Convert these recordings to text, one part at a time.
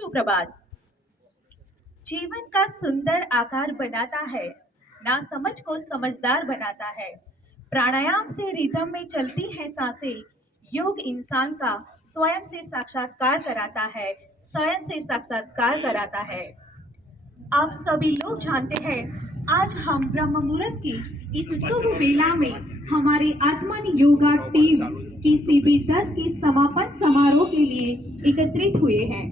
सुप्रभात। जीवन का सुंदर आकार बनाता है, ना समझ को समझदार बनाता है। प्राणायाम से रिदम में चलती है सांसें। योग इंसान का स्वयं से साक्षात्कार कराता है, स्वयं से साक्षात्कार कराता है। आप सभी लोग जानते हैं, आज हम ब्रह्म मुहूर्त की इस शुभ बेला में हमारी आत्मन योगा टीम की CB10 के समापन समारोह के लिए एकत्रित हुए हैं।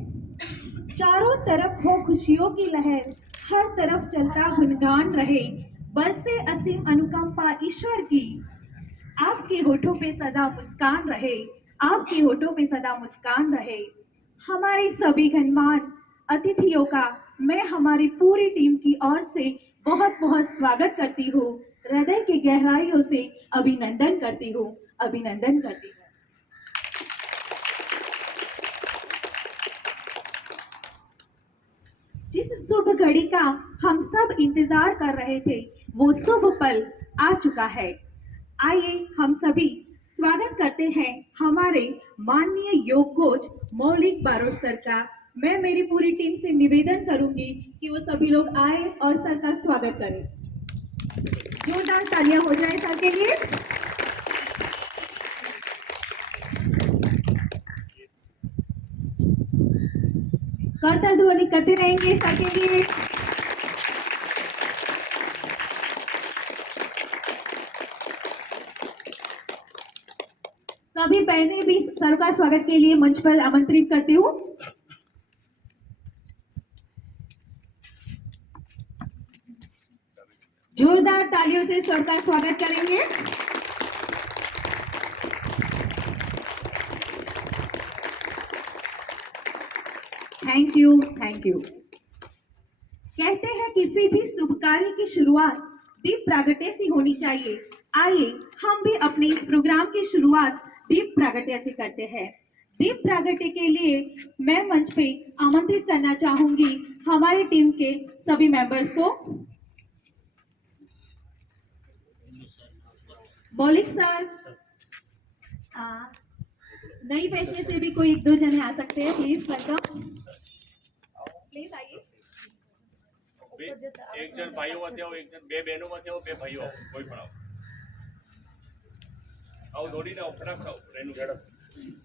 चारों तरफ हो खुशियों की लहर, हर तरफ चलता गुणगान रहे, बरसे असीम अनुकंपा ईश्वर की। आपके होठों पे सदा मुस्कान रहे, आपके होठों पे सदा मुस्कान रहे। हमारे सभी गणमान्य अतिथियों का मैं हमारी पूरी टीम की ओर से बहुत बहुत स्वागत करती हूँ, हृदय की गहराइयों से अभिनंदन करती हूँ, अभिनंदन करती हूँ। जिस शुभ घड़ी का हम सब इंतजार कर रहे थे, वो शुभ पल आ चुका है। आइए हम सभी स्वागत करते हैं हमारे माननीय योग कोच मौलिक बारोट सर का। मैं मेरी पूरी टीम से निवेदन करूंगी कि वो सभी लोग आए और सर का स्वागत करें। जोरदार तालियां हो जाए सर के लिए। करताल ध्वनि करते रहेंगे सर के लिए। सभी बहनें भी सर का स्वागत के लिए मंच पर आमंत्रित करती हूँ। जोरदार तालियों से सर का स्वागत करेंगे। Thank you, thank you. कहते हैं किसी भी शुभ कार्य की शुरुआत दीप प्रागट्य से होनी चाहिए। आइए हम भी अपने इस प्रोग्राम की शुरुआत दीप प्रागट्य से करते हैं। दीप प्रागट्य के लिए मैं मंच पे आमंत्रित करना चाहूंगी हमारी टीम के सभी मेंबर्स को। मौलिक सर, नई बैच में से भी कोई एक दो जने आ सकते हैं, प्लीज वेलकम, प्लीज आइए। एक जन भाईओ माथे आવો, एक जन બે બહેનો માથે આવો, બે ભાઈઓ આવો, કોઈ પણ આવો. આવો દોડીને આવો, ફટાફટ આવો, રેનું ઝડપ.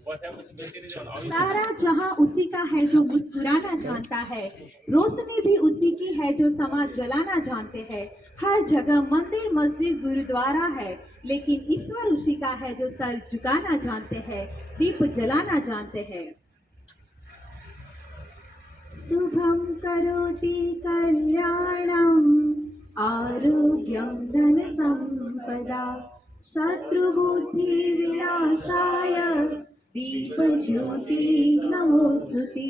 પછી બેસી નહીં જવાનું. सारा जहां उसी का है जो मुस्कुराना जानता है, रोशनी भी उसी की है जो समाज जलाना जानते हैं। हर जगह मंदिर मस्जिद गुरुद्वारा है, लेकिन ईश्वर उसी का है जो सर झुकाना जानते हैं, दीप जलाना जानते हैं। शुभम करोति कल्याणम आरोग्यम धन संपदा शत्रुबुद्धि विनाशाय दीप ज्योति नमोस्तुते,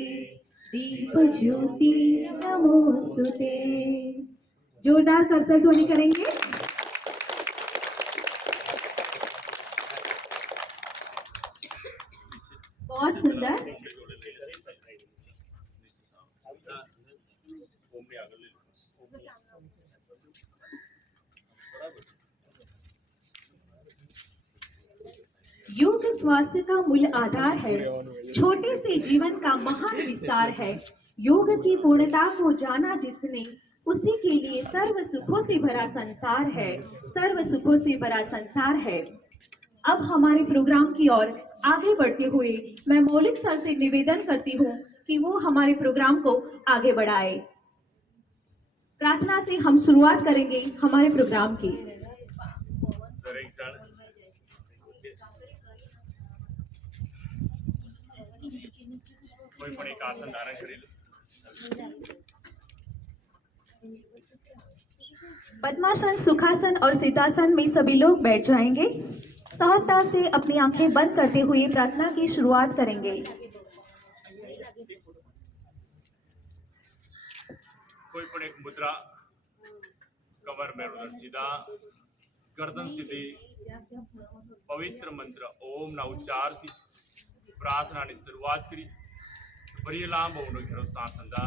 दीप ज्योति नमोस्तुते। जोरदार करतल ध्वनि करेंगे। बहुत सुंदर। योग स्वास्थ्य का मूल आधार है, छोटे से जीवन का महान विस्तार है। योग की पूर्णता को जाना जिसने, उसी के लिए सर्व सुखों से भरा संसार है, सर्व सुखों से भरा संसार है। अब हमारे प्रोग्राम की ओर आगे बढ़ते हुए मैं मौलिक सर से निवेदन करती हूँ कि वो हमारे प्रोग्राम को आगे बढ़ाए। प्रार्थना से हम शुरुआत करेंगे हमारे प्रोग्राम की। કોઈ પણ એક આસન ધારણ કરી લો. पद्मासन, सुखासन और सिद्धासन में सभी लोग बैठ जाएंगे। सहजता से अपनी आंखें बंद करते हुए प्रार्थना की शुरुआत करेंगे। कोई पण एक मुद्रा, कमर में रुदन सीधा, गर्दन सीधी, पवित्र मंत्र ओम ना उच्चार थी प्रार्थना ની શરૂઆત કરી. ફરી લાંબો ઊંડો ઘેરો શ્વાસ અંદર.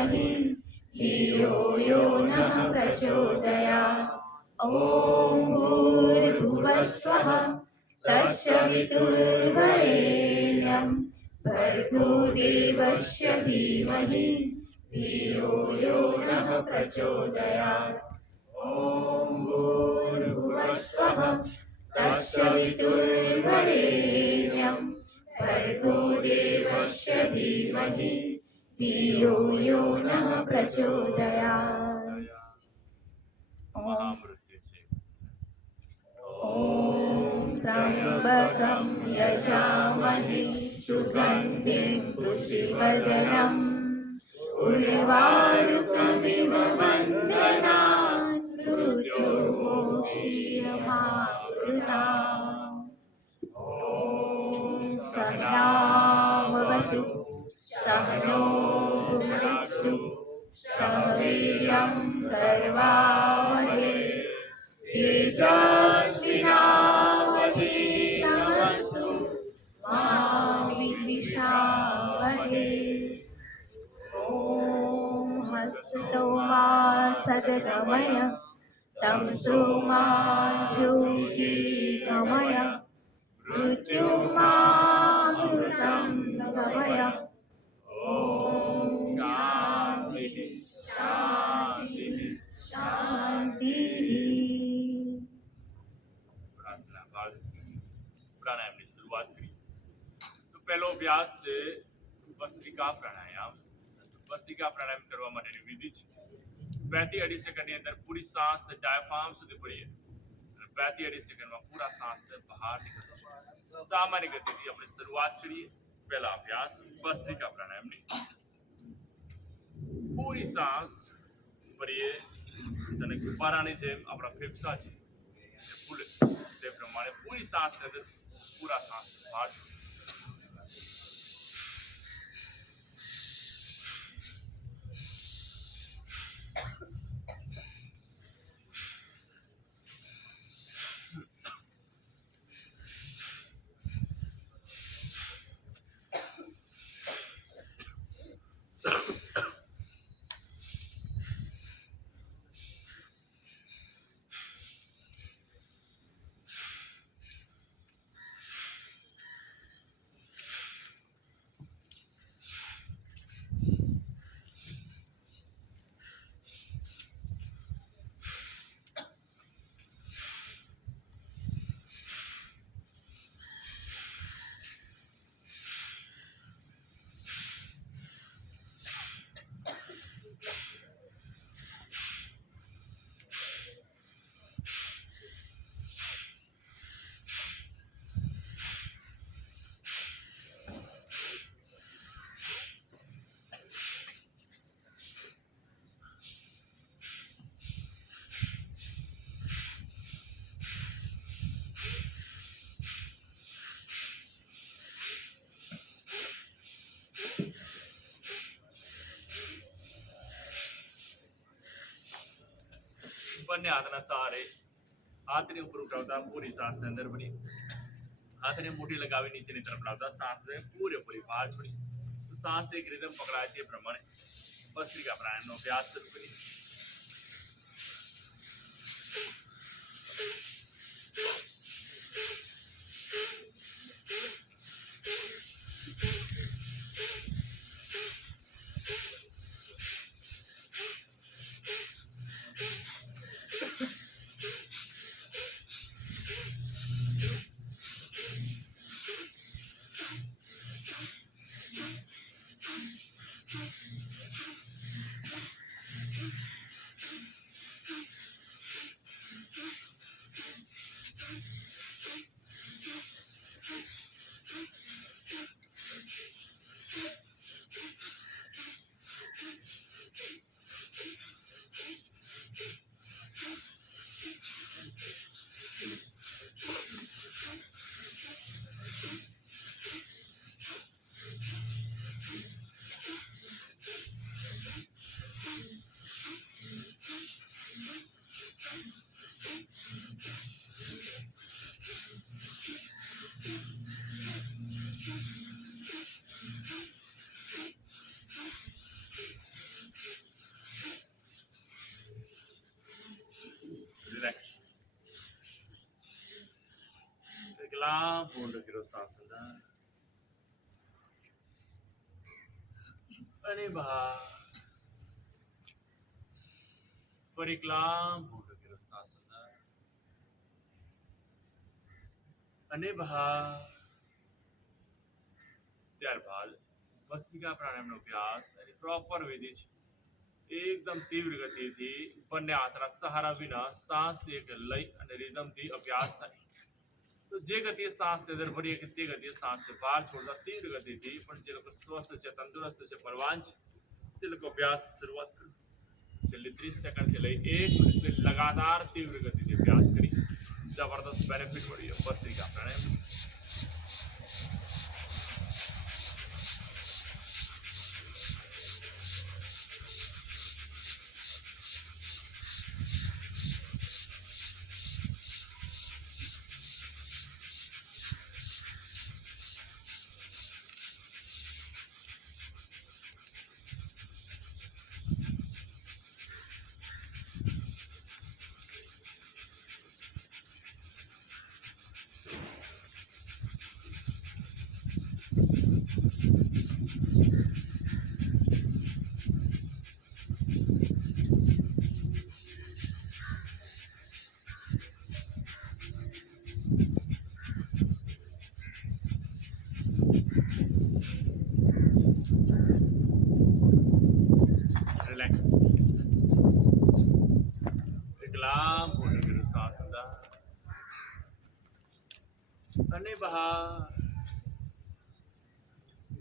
धीमहि धियो यो नः प्रचोदयात्। ॐ भूर्भुवस्वः तत्सवितुर्वरेण्यं भर्गो देवस्य धीमहि धियो यो नः प्रचोदयात्। ॐ भूर्भुवस्वः तत्सवितुर्वरेण्यं भर्गो देवस्य धीमहि धियो यो नः प्रचोदयात्। મહામૃત્યુ છે. ॐ त्र्यम्बकं यजामहे सुगन्धिं पुष्टिवर्धनम् उर्वारुकमिव बन्धनान् मृत्योर्मोक्षीयमामृतात्। ॐ सहनाववतु सहनो भुनक्तु सह वीर्यं कर्वावहै तेजस्विनावधीतमस्तु मा विद्विषावहै। ॐ हस्तौ मा सद्गमय तमसो मा ज्योतिर्गमय मृत्युमामृतं गमय। ॐ शान्तिः शान्तिः शान्तिः। પ્રાર્થના બાદ પ્રાણાયામની શરૂઆત કરી. તો પહેલો અભ્યાસ છે ભસ્ત્રિકા પ્રાણાયામ. ભસ્ત્રિકા પ્રાણાયામ કરવા માટેની વિધિ છે 2 થી 2.5 સેકન્ડની અંદર પૂરી શ્વાસ ડાયાફ્રામ સુધી ભરીએ અને 2 થી 2.5 સેકન્ડમાં પૂરા શ્વાસ બહાર નીકળે. સામાન્ય ગતિથી આપણે શરૂઆત કરીએ. પહેલા અભ્યાસ ભસ્ત્રિકા પ્રાણાયામની. પૂરી શ્વાસ ભરીએ અને ગુબ્બારાની જેમ આપણા ફેફસા છે તે ફૂલે તે પ્રમાણે પૂરી શ્વાસની અંદર પૂરા શ્વાસ બહાર છોડીએ. બંને હાથના સહારે હાથને ઉપર ઉઠાવતા પૂરી શ્વાસને અંદર ભરી હાથને મુઠ્ઠી લગાવી નીચેની તરફ લાવતા શ્વાસને પૂરેપૂરી બહાર છોડી. તો શ્વાસને એક રીધમ પકડાય તે પ્રમાણે ભસ્ત્રિકા પ્રાણાયામનો અભ્યાસ શરૂ કરીએ. એકલા પૂર્ણ કર્યો શ્વાસ અંદર અને બહાર. ફરી એકલા પૂર્ણ કર્યો શ્વાસ અંદર અને બહાર. ત્યારબાદ ભસ્ત્રિકા પ્રાણાયામનો અભ્યાસ અને પ્રોપર વિધિ છે. એકદમ તીવ્ર ગતિથી બંને હાથના સહારા વિના શ્વાસની એક લય અને રિધમથી અભ્યાસ થાય. તો જે ગતિએ શ્વાસને અંદર ભરીએ કે તે ગતિએ શ્વાસને બહાર છોડતા તીવ્ર ગતિથી. પણ જે લોકો સ્વસ્થ છે, તંદુરસ્ત છે, બળવાન છે, તે લોકો અભ્યાસ શરૂઆત કરો. છેલ્લી 30 સેકન્ડથી લઈ 1 મિનિટ સુધી લગાતાર તીવ્ર ગતિથી અભ્યાસ કરી જબરદસ્ત બેનિફિટ મળી ભસ્ત્રિકા પ્રાણાયામ. રિલેક્સ. એકલા પૂર્ણ કર્યો શ્વાસ અંદર અને બહાર.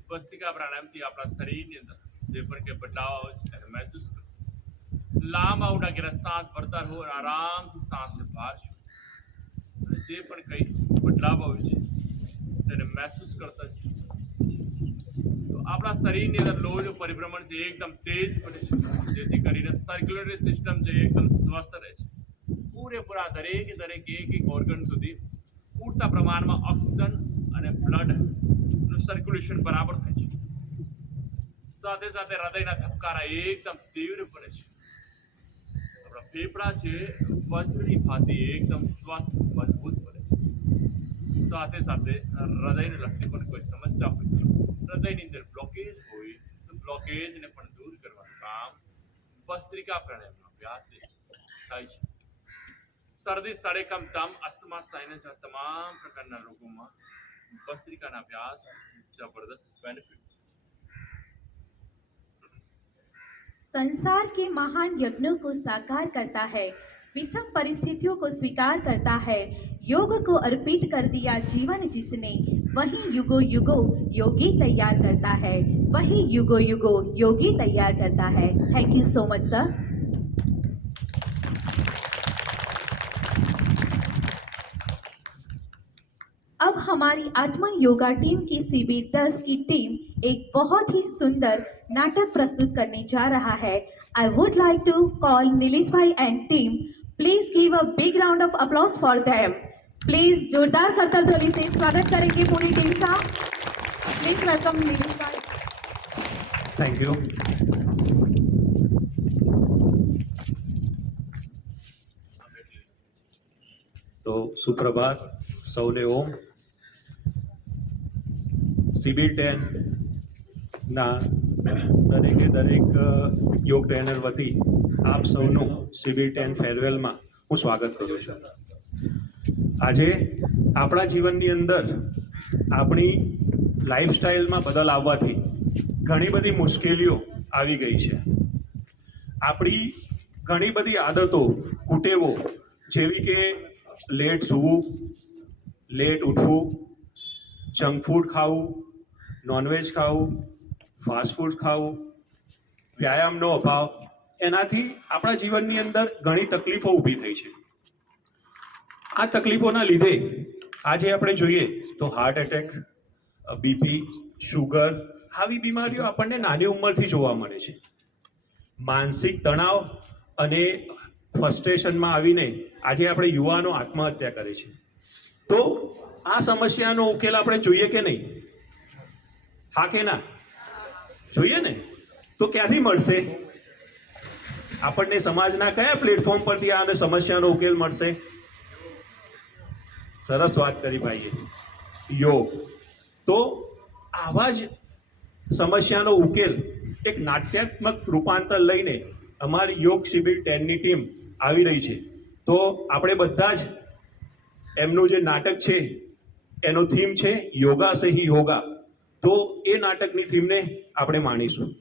ભસ્ત્રિકા પ્રાણાયામથી આપણા શરીરની અંદર જે પણ કે બદલાવ આવે છે એને મહેસૂસ કરો. લાંબા ઊંડા ઘેરા શ્વાસ ભરતા રહો અને આરામથી શ્વાસને બહાર છોડો. અને જે પણ કંઈ બદલાવ આવ્યો છે તેને મહેસૂસ કરતા જ. તો આપણા શરીરની અંદર લોહીનું પરિભ્રમણ છે એકદમ તેજ બને છે, જેથી કરીને સર્ક્યુલેટરી સિસ્ટમ છે એકદમ સ્વસ્થ રહે છે. પૂરેપૂરા દરેક એક ઓર્ગન સુધી પૂરતા પ્રમાણમાં ઓક્સિજન અને બ્લડનું સર્ક્યુલેશન બરાબર થાય છે. સાથે સાથે હૃદયના ધબકારા એકદમ તીવ્ર બને છે. આપણા ફેફડા છે વજ્રની ભાંતિ એકદમ સ્વસ્થ મજબૂત બને છે. સાથે સાથે હૃદયને લગતી પણ કોઈ સમસ્યા હોય, હૃદયની અંદર બ્લોકેજ હોય તો બ્લોકેજને પણ દૂર કરવાનું કામ ભસ્ત્રિકા પ્રાણાયામનો અભ્યાસથી થાય છે. શરદી, સળેખમ, દમ, અસ્થમા, સાઇનસ જેવા તમામ પ્રકારના રોગોમાં ભસ્ત્રિકાના અભ્યાસ जबरदस्त बेनिफिट. संसार के महान यज्ञों को साकार करता है, विषम परिस्थितियों को स्वीकार करता है, योग को अर्पित कर दिया जीवन जिसने, वही युगो युगो योगी तैयार करता है, वही युगो युगो योगी तैयार करता है. Thank you so much sir. अब हमारी आत्मा योगा टीम की शिविर 10 की टीम एक बहुत ही सुंदर नाटक प्रस्तुत करने जा रहा है. I would like to call Nilesh bhai and team. Please give a big round of applause for them. Please जोरदार करताल ध्वनि से स्वागत करेंगे पूरी टीम का. प्लीज वेलकम नीलेश भाई. Thank you. तो सुप्रभात सौने ओम. CB10 ના દરેક યોગ ટ્રેનર વતી આપ સૌનું CB10 ફેરવેલમાં હું સ્વાગત કરું છું. આજે આપણા જીવનની અંદર આપણી લાઈફસ્ટાઈલમાં બદલ આવવાથી ઘણી બધી મુશ્કેલીઓ આવી ગઈ છે. આપણી ઘણી બધી આદતો, કુટેવો જેવી કે લેટ સૂવું, લેટ ઉઠવું, જંક ફૂડ ખાવું, નોનવેજ ખાવું, ફાસ્ટ ફૂડ ખાવું, વ્યાયામનો અભાવ, એનાથી આપણા જીવનની અંદર ઘણી તકલીફો ઊભી થઈ છે. આ તકલીફોના લીધે આજે આપણે જોઈએ તો હાર્ટ એટેક, બીપી, શુગર આવી બીમારીઓ આપણને નાની ઉંમરથી જોવા મળે છે. માનસિક તણાવ અને ફ્રસ્ટ્રેશનમાં આવીને આજે આપણે યુવાનો આત્મહત્યા કરે છે. તો આ સમસ્યાનો ઉકેલ આપણે જોઈએ કે નહીં? હા કે ના? જોઈએ ને? તો ક્યાંથી મળશે આપણને? સમાજના કયા પ્લેટફોર્મ પરથી આ સમસ્યાનો ઉકેલ મળશે? સરસ વાત કરી ભાઈએ. યોગ તો આવા જ સમસ્યાનો ઉકેલ એક નાટ્યાત્મક રૂપાંતર લઈને અમારી યોગ શિબિર 10ની ટીમ આવી રહી છે. તો આપણે બધા જ એમનું જે નાટક છે એનો થીમ છે યોગા સે હી યોગા. તો એ નાટકની થીમને આપણે માણીશું.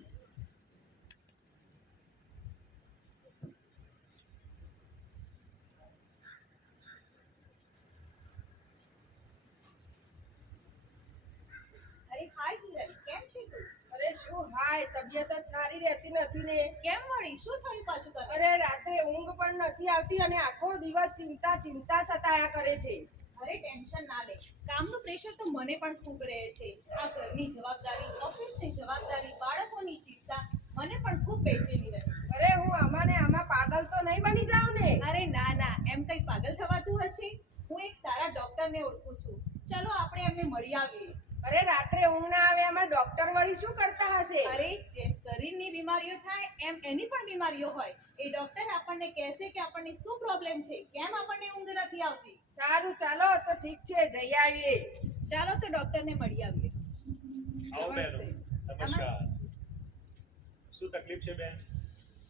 અરે હાય હિરલ, કેમ છે તું? અરે શું હાય, તબિયત જ સારી રહેતી નથી ને. કેમ વળી, શું થયું પાછું તને? અરે રાત્રે ઊંઘ પણ નથી આવતી અને આખો દિવસ ચિંતા સતાયા કરે છે. અરે ટેન્શન ના લે, કામનું પ્રેશર તો મને પણ ખૂબ રહે છે. આ ઘરની જવાબદારી, ઓફિસની જવાબદારી, બાળકોની ચિંતા મને પણ ખૂબ બેચેની રહે. અરે હું આમાં પાગલ તો નહીં બની જાઉં ને. અરે ના ના, એમ કઈ પાગલ થવાતું હશે? હું એક સારા ડોક્ટરને ઓળખું છું, ચલો આપણે એમને મળી આવીએ. અરે રાત્રે ઊંઘ ના આવે એમાં ડોક્ટર વળી શું કરતા હશે? અરે જેમ શરીરની બીમારીઓ થાય એમ એની પણ બીમારીઓ હોય. એ ડોક્ટર આપણને કહેશે કે આપણને શું પ્રોબ્લેમ છે, કેમ આપણને ઊંઘ નથી આવતી. સારું ચાલો તો ઠીક છે, જઈ આવીએ. ચાલો તો ડોક્ટરને મળી આવીએ. આવો બહેનો, નમસ્કાર. શું તકલીફ છે બેન?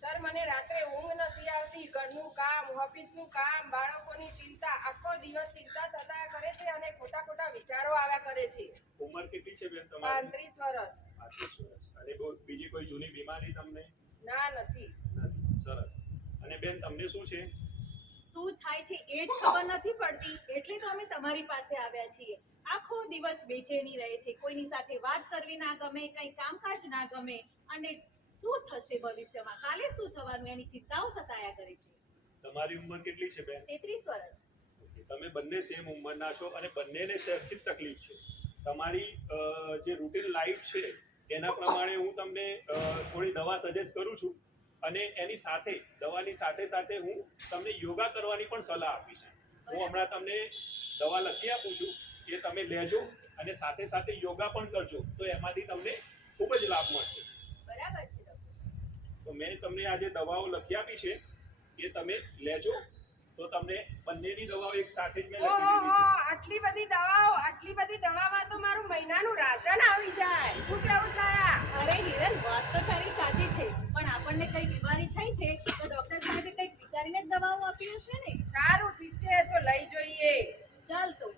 સર મને રાત્રે ઊંઘ નથી આવતી. ઘરનું કામ, ઓફિસનું કામ, બાળકોની ચિંતા, આખો દિવસ ચિંતા સતાયા કરે છે અને ખોટા વિચારો આવ્યા કરે છે. ઉંમર કેટલી છે બેન તમારી? 35 વર્ષ. 35 વર્ષ. અને બીજી કોઈ જૂની બીમારી તમને? ના નથી. નથી. સરસ. અને બેન તમને શું છે? શું થાય છે એ જ ખબર નથી પડતી, એટલે તો અમે તમારી પાસે આવ્યા છીએ. આખો દિવસ બેચેની રહે છે, કોઈની સાથે વાત કરવી ના ગમે, કંઈ કામકાજ ના ગમે, અને શું થશે ભવિષ્યમાં, કાલે શું થવાનું એની ચિંતાઓ સતાયા કરે છે. તમારી ઉંમર કેટલી છે બેન? 33 વર્ષ. તમે બંને સેમ ઉંમરના છો અને બંનેને સરખી જ તકલીફ છે. તમારી જે રૂટીન લાઈફ છે એના પ્રમાણે હું તમને થોડી દવા સજેસ્ટ કરું છું અને એની સાથે દવાની સાથે હું તમને યોગા કરવાની પણ સલાહ આપીશ. હું હમણાં તમને દવા લખી આપું છું, એ તમે લેજો અને સાથે યોગા પણ કરજો, તો એમાંથી તમને ખૂબ જ લાભ મળશે. બરાબર છે ડોક્ટર. તો મેં તમને આ જે દવાઓ લખી આપી છે એ તમે લેજો, તો તમને બંનેની દવાઓ એક સાથે જ મેં લખી દીધી છે. આટલી બધી દવામાં તો મારું મહિનાનું રાશન આવી જાય. શું કેવું છાયા? અરે હિરલ, વાત તો તારી સાચી છે, પણ આપણને કઈ બીમારી થઈ છે તો ડોક્ટર સાહેબે કંઈક વિચારીને જ દવાઓ આપી હશે ને. સારું ઠીક છે, તો લઈ જોઈએ. ચાલ તો.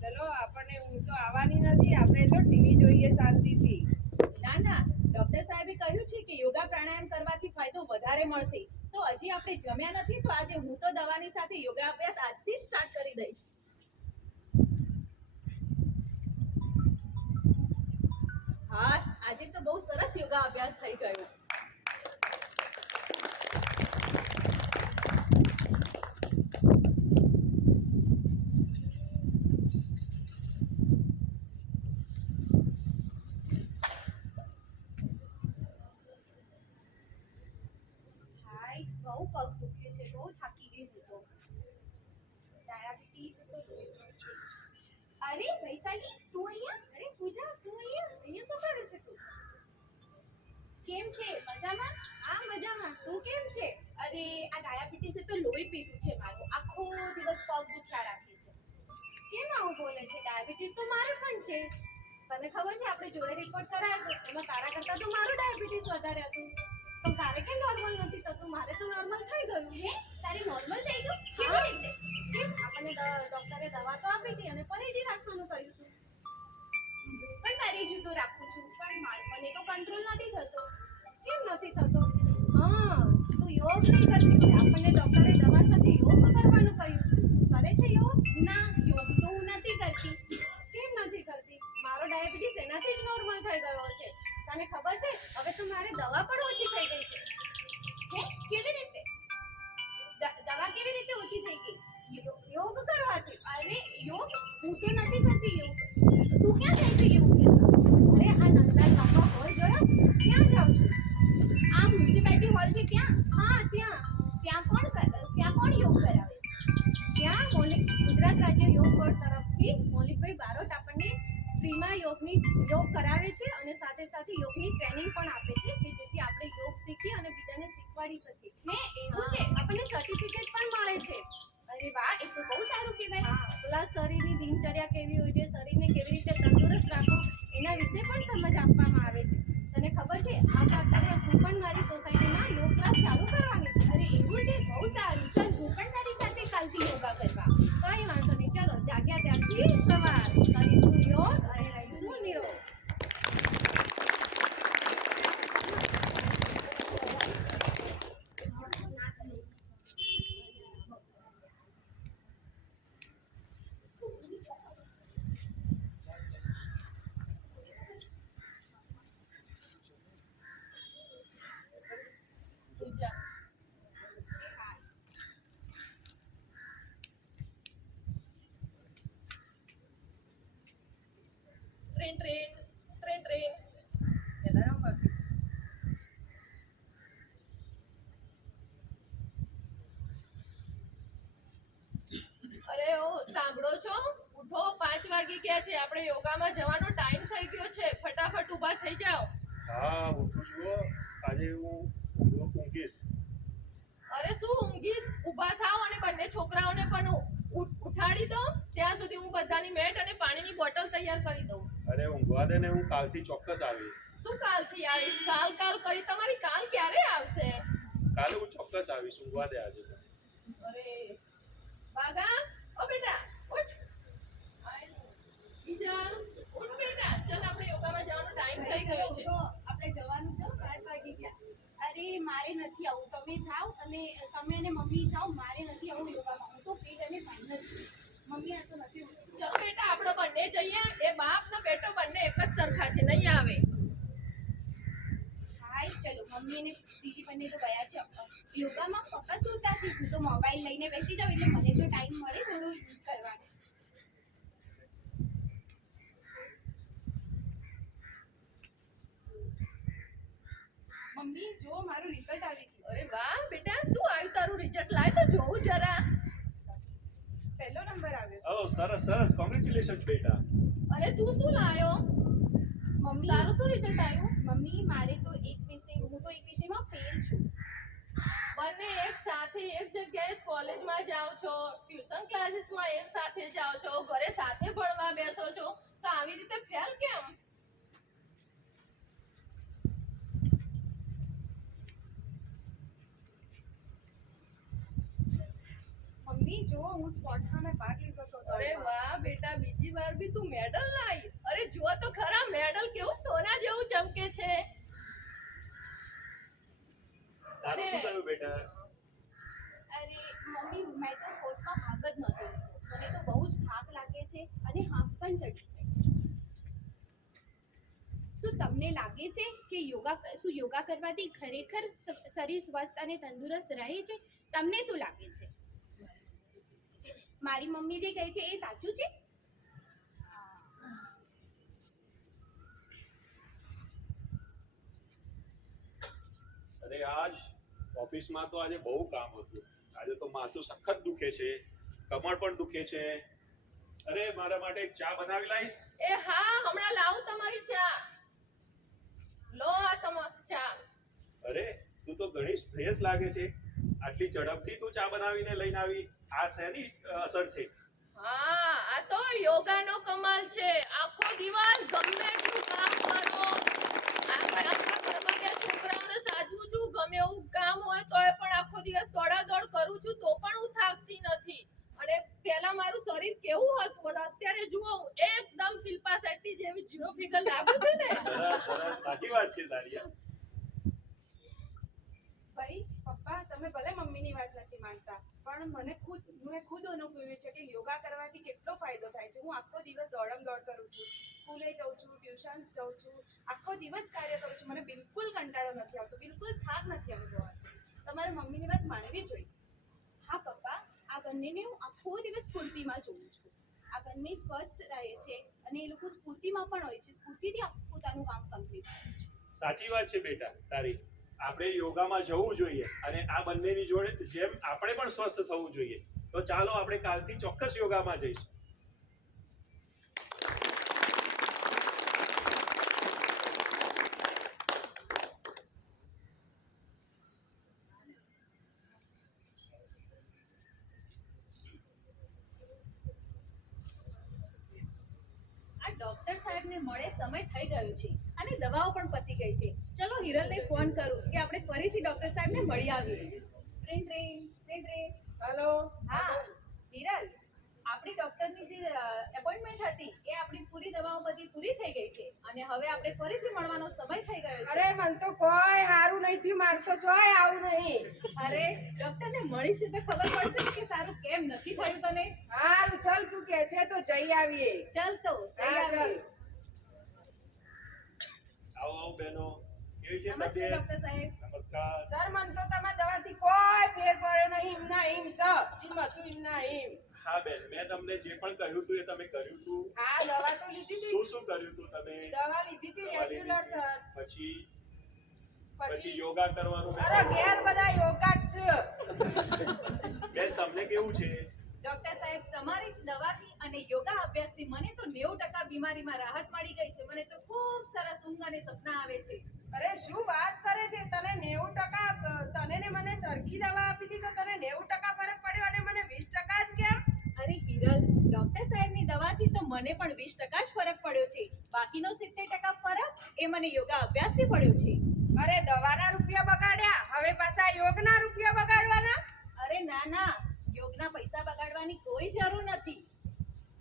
ચલો, આપણને ઊંઘ તો આવવાની નથી, આપણે તો ટીવી જોઈએ શાંતિથી. ના ના, ડોક્ટર સાહેબે કહ્યું છે કે યોગા પ્રાણાયામ કરવાથી ફાયદો વધારે મળશે. તો હજી આપણે જમ્યા નથી, તો આજે હું તો દવાની સાથે યોગા અભ્યાસ આજથી સ્ટાર્ટ કરી દઈશ. હા, આજે તો બહુ સરસ યોગા અભ્યાસ થઈ ગયો. બહુ પગ દુખે છે, બહુ થાકી ગઈ હું તો. ડાયાબિટીસ તો અરે વૈશાલી, તું અહીંયા? અરે પૂજા, તું અહીંયા શું કરે છે તું? કેમ છે, મજામાં? હા મજામાં. તું કેમ છે? અરે આ ડાયાબિટીસે તો લોહી પીધું છે મારું, આખો દિવસ પગ દુખ્યા રાખે છે. કેમ આવું બોલે છે? ડાયાબિટીસ તો મારે પણ છે. તને ખબર છે આપણે જોડે રિપોર્ટ કરાયો તો એમાં તારા કરતા તો મારું ડાયાબિટીસ વધારે હતું. પણ તારે કેમ નોર્મલ નથી થતું? મારે તો નોર્મલ થઈ ગયું. હે, તારે નોર્મલ થઈ ગયું? કેવી રીતે? કેમ? આપણને ડોક્ટરે દવા તો આપી હતી અને પરેજી રાખવાનું કહ્યું હતું. પણ પરેજી તો રાખું છું, પણ મને તો કંટ્રોલ નથી થતો. કેમ નથી થતો? હા, તું યોગ નહીં કરતી હોય. આપણને ડોક્ટરે દવા સાથે યોગ કરવાનું કહ્યું. કરે છે યોગ? ના, યોગ તો હું નથી કરતી. કેમ નથી કરતી? મારો ડાયાબિટીસ એનાથી જ નોર્મલ થઈ ગયો છે. તને ખબર છે, હવે તો મારે દવા પણ ઓછી થઈ ગઈ છે. હે, કેવી રીતે? દવા કેવી રીતે ઓછી થઈ ગઈ? યોગ કરવાથી. અરે યોગ હું તો નથી કરતી યોગ. તું ક્યાં જાય છે યોગ કરવા? અરે આ નંદલાલ બાપા હોલ જોયો? ત્યાં જાઉં છું. આ મ્યુનિસિપાલિટી હોલ છે ત્યાં? હા ત્યાં. ત્યાં કોણ યોગ કરાવે છે? ત્યાં ગુજરાત રાજ્ય યોગ બોર્ડ તરફથી મૌલિકભાઈ બારોટ આપણને ફ્રીમાં યોગ કરાવે છે અને સાથે યોગની ટ્રેનિંગ પણ આપે છે કે જેથી આપણે યોગ શીખી અને બીજાને શીખવા શીખવાડી શકીએ. હે એવું છે? આપણને સર્ટિફિકેટ પણ મળે છે. અરે વાહ, એ તો બહુ સારું કહેવાય. પ્લસ શરીરની દિનચર્યા કેવી હોય છે, શરીરને કેવી રીતે તંદુરસ્ત રાખવું એના વિશે પણ સમજ આપવામાં આવે છે. તને ખબર છે આવતા અઠવાડિયે હું પણ મારી સોસાયટીમાં યોગ ક્લાસ ચાલુ કરવાની છું. અરે એવું છે? બહુ સારું. ચાલ હું પણ તારી સાથે કાલથી યોગા કરવા. કઈ વાંધો નહીં. ચલો જાગ્યા ત્યારથી સવાર કરીશું યોગ અને રહીશું નિરોગ. Train train train train Jalaram Bapu. અરે ઓ સાંભળો છો? ઉઠો, 5 વાગી ગયા છે. આપણે યોગામાં જવાનો ટાઈમ થઈ ગયો છે. ફટાફટ ઊભા થઈ જાઓ. હા ઉઠું છું. આજે હું ઊંઘીશ. અરે શું ઊંઘીશ? ઊભા થાઓ અને બંને છોકરાઓને પણ ઉઠાડી દો. ત્યાં સુધી હું બધાની મેટ અને પાણીની બોટલ તૈયાર કરી દઉં. અરે ઊંઘવા દે ને, હું કાલથી ચોક્કસ આવીશ. શું કાલથી આવીશ? કાલ કરી તમારી કાલ ક્યારે આવશે? કાલે હું ચોક્કસ આવીશ. ઊંઘવા દે આજે. અરે બાગા, ઓ બેટા ઉઠ. બીજલ ઉઠ બેટા. ચાલ આપણે યોગામાં જવાનો ટાઈમ થઈ ગયો છે. આપણે જવાનું છે. 5 વાગી ગયા. અરે મારે નથી આવું. તમે જાઓ અને તમે અને મમ્મી જાઓ. મારે નથી આવું યોગામાં. હું તો પેટ અને ફાઇન જ છું. મમ્મી આ તો નથી ઉઠતી. ચલો બેટા આપણે બંને જઈએ. એ બાપ ને બેટો બંને એક જ સરખા છે, નહીં આવે. હાય ચલો. મમ્મી અને બીજી બંને તો ગયા છે યોગામાં. પપ્પા સુતા છે. હું તો મોબાઈલ લઈને બેસી જાઉં એટલે મને તો ટાઈમ મળે થોડું યુઝ કરવાનો. મમ્મી જો મારું રિઝલ્ટ આવી ગયું. અરે વાહ બેટા, શું આવ્યું તારું રિઝલ્ટ? લાય તો જોઉં જરા. પહેલો નંબર આવ્યો ઓ સરસ સરસ. કોંગ્રેચ્યુલેશન્સ બેટા. અરે તું શું લાયો? છે. મમ્મી તારું શું રિઝલ્ટ આવ્યું? મમ્મી મારે તો એક વિષય હું તો એક વિષયમાં ફેલ છું. બંને એક સાથે એક જગ્યાએ કોલેજમાં જાઓ છો, ટ્યુશન ક્લાસીસમાં એક સાથે જાઓ છો, ઘરે સાથે ભણવા બેસો છો, તો આવી રીતે ફેલ કેમ? મમ્મી જો હું સ્પોર્ટ્સમાં મેં ભાગ લીધો હતો. અરે વાહ બેટા, બીજી વાર બી તું મેડલ લાવી. અરે જુઓ તો ખરા, મેડલ કેવું સોના જેવું ચમકે છે. તારું શું થયું બેટા? અરે મમ્મી મેં તો સ્પોર્ટ્સમાં ભાગ જ નહોતો લીધો. મને તો બહુ જ થાક લાગે છે અને હાંફ પણ ચડી જાય. શું તમને લાગે છે કે યોગા કરવાથી ખરેખર શરીર સ્વસ્થ અને તંદુરસ્ત રહે છે? તમને શું લાગે છે? મારી મમ્મી જે કહે છે એ સાચું છે? અરે આજ ઓફિસમાં તો આજે બહુ કામ હતું. આજે તો માથું સખત દુખે છે, કમર પણ દુખે છે. અરે મારા માટે એક ચા બનાવી લાવીશ? એ હા, હમણાં લાવું તમારી ચા. લો આ તમારી ચા. અરે તું તો ઘણી ફ્રેશ લાગે છે. આટલી ઝડપથી તું ચા બનાવીને લઈને આવી. આ શેની અસર છે? હા, આ તો યોગાનો કમાલ છે. આખો દિવસ ગમે એટલું કામ કરો. આખા ઘરમાં બે છોકરાઓને સાચવું છું, ગમે એવું કામ હોય તોય પણ આખો દિવસ દોડાદોડ કરું છું, તો પણ હું થાકતી નથી. અને પહેલા મારું શરીર કેવું હતું અને અત્યારે જુઓ, હું એકદમ શિલ્પા શેટ્ટી જેવી ઝીરો ફિગર લાગુ છું ને. સરસ સરસ. સાચી વાત છે તારી. ભાઈ પપ્પા તમે ભલે મમ્મીની વાત નથી માનતા પણ મેં ખુદ અનુભવ્યું છે કે યોગા કરવાથી કેટલો ફાયદો થાય છે. હું આખો દિવસ દોડ કરું છું, સ્કૂલે જાઉં છું, ટ્યુશન્સ જાઉં છું, આખો દિવસ કાર્ય કરું છું. મને બિલકુલ કંટાળો નથી આવતો, બિલકુલ થાક નથી અનુભવાતો. તમારે મમ્મીની વાત માનવી જોઈએ. હા પપ્પા, આ બંનેને હું આખો દિવસ સ્ફૂર્તિમાં જોઉં છું. આ બંને સ્વસ્થ રહે છે અને એ લોકો સ્ફૂર્તિમાં પણ હોય છે. સ્ફૂર્તિથી પોતાનું કામ કમ્પ્લીટ કરે છે. સાચી વાત છે બેટા તારી. આપણે યોગામાં જવું જોઈએ અને આ બંનેની જોડે જેમ આપણે પણ સ્વસ્થ થવું જોઈએ. તો ચાલો આપણે કાલથી ચોક્કસ યોગામાં જઈશું. ડોક્ટર સાહેબને મળે સમય થઈ ગયો છે અને દવાઓ પણ પતી ગઈ છે. ચલો હિરલને ફોન કરું કે આપણે ફરીથી ડોક્ટર સાહેબને મળી આવીએ. Train train train train. Hello. હા હિરલ, આપણી ડોક્ટરની જે એપોઇન્ટમેન્ટ હતી એ આપણી પૂરી દવાઓ બધી પૂરી થઈ ગઈ છે અને હવે આપણે ફરીથી મળવાનો સમય થઈ ગયો છે. અરે મન તો કોઈ હારું નહીં થયું, માર તો જોય આવું નહીં. અરે ડોક્ટરને મળીશું તો ખબર પડશે કે સારું કેમ નથી થયું તને. હારું ચાલ, તું કે છે તો જઈ આવીએ. ચાલ તો જઈ હા, આવીએ. ચાલ. આવો આવો બહેનો, કેવી છે નમસ્તે તબિયત? ડોક્ટર સાહેબ. નમસ્કાર. સર મન તો તમારી દવાથી કોઈ ફેર પડ્યો નહીં. એમના એમ સર જેમ હતું એમના એમ. હા બેન, મેં તમને જે પણ કહ્યું હતું એ તમે કર્યું હતું? હા, દવા તો લીધી હતી. શું કર્યું હતું તમે? દવા લીધી હતી દવા લીધી રેગ્યુલર હતી. સર. પછી યોગા કરવાનું મેં અરે કહ્યું. ઘેર બધા યોગા જ છે. બેન તમને કેવું છે? ડોક્ટર સાહેબ, તમારી દવાથી અને યોગા અભ્યાસથી મને તો 90% બીમારીમાં રાહત મળી ગઈ છે. મને તો ખૂબ સરસ ઊંઘ અને સપના આવે છે. અરે શું વાત કરે છે? તને 90% તને ને મને સરખી દવા આપી હતી તો તને 90% ફરક પડ્યો અને મને 20% જ કેમ? અરે હિરલ, ડોક્ટર સાહેબની દવાથી તો મને પણ 20% જ ફરક પડ્યો છે. બાકીનો 70% ફરક એ મને યોગા અભ્યાસથી પડ્યો છે. અરે દવાના રૂપિયા બગાડ્યા, હવે પાછા યોગના રૂપિયા બગાડવાના? અરે ના ના, યોગના પૈસા બગાડવાની કોઈ જરૂર નથી.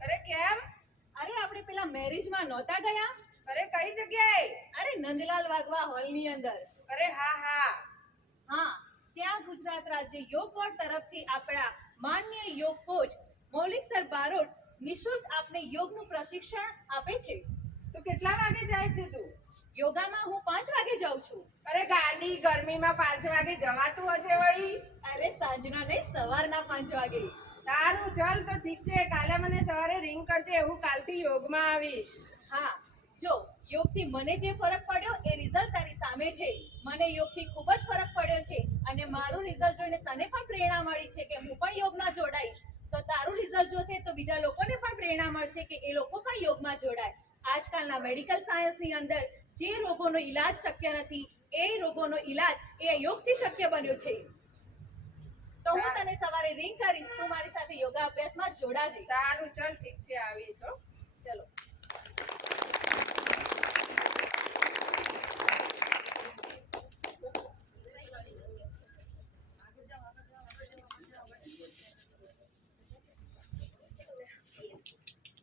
અરે કેમ? અરે આપણે પેલા મેરેજમાં નહોતા ગયા? અરે કઈ જગ્યાએ? અરે નંદલાલ વાઘવા હોલની અંદર. અરે હા હા. હા, ત્યાં ગુજરાત રાજ્ય યોગ બોર્ડ તરફથી આપણા માન્ય યોગ કોચ મૌલિક સર બારોટ નિઃશુલ્ક આપને યોગનું પ્રશિક્ષણ આપે છે. તો કેટલા વાગે જાય છે તું? યોગામાં હું 5 વાગે જાઉં છું. અરે ગાડી ગરમીમાં 5 વાગે જવાતું હશે વળી? અરે સાંજના નહીં, સવારના 5 વાગે. સારું ચાલ તો ઠીક છે, કાલે મને સવારે રિંગ કરજે, હું કાલથી યોગમાં આવીશ. હા, જો યોગથી મને જે ફરક પડ્યો એ રિઝલ્ટ તારી સામે છે. મને યોગથી ખૂબ જ ફરક પડ્યો છે અને મારું રિઝલ્ટ જોઈને તને પણ પ્રેરણા મળી છે કે હું પણ યોગમાં જોડાઈશ. તો તારું રિઝલ્ટ જોશે તો બીજા લોકોને પણ પ્રેરણા મળશે કે એ લોકો પણ યોગમાં જોડાય. આજકાલના મેડિકલ સાયન્સની અંદર જે રોગોનો ઈલાજ શક્ય નથી એ રોગોનો ઈલાજ એ યોગથી શક્ય બન્યો છે. તો હું તને સવારે રિંગ કરીશ, તું મારી સાથે યોગા અભ્યાસમાં જોડાજે. સારું ચાલ ઠીક છે, આવીશ હો. ચલો.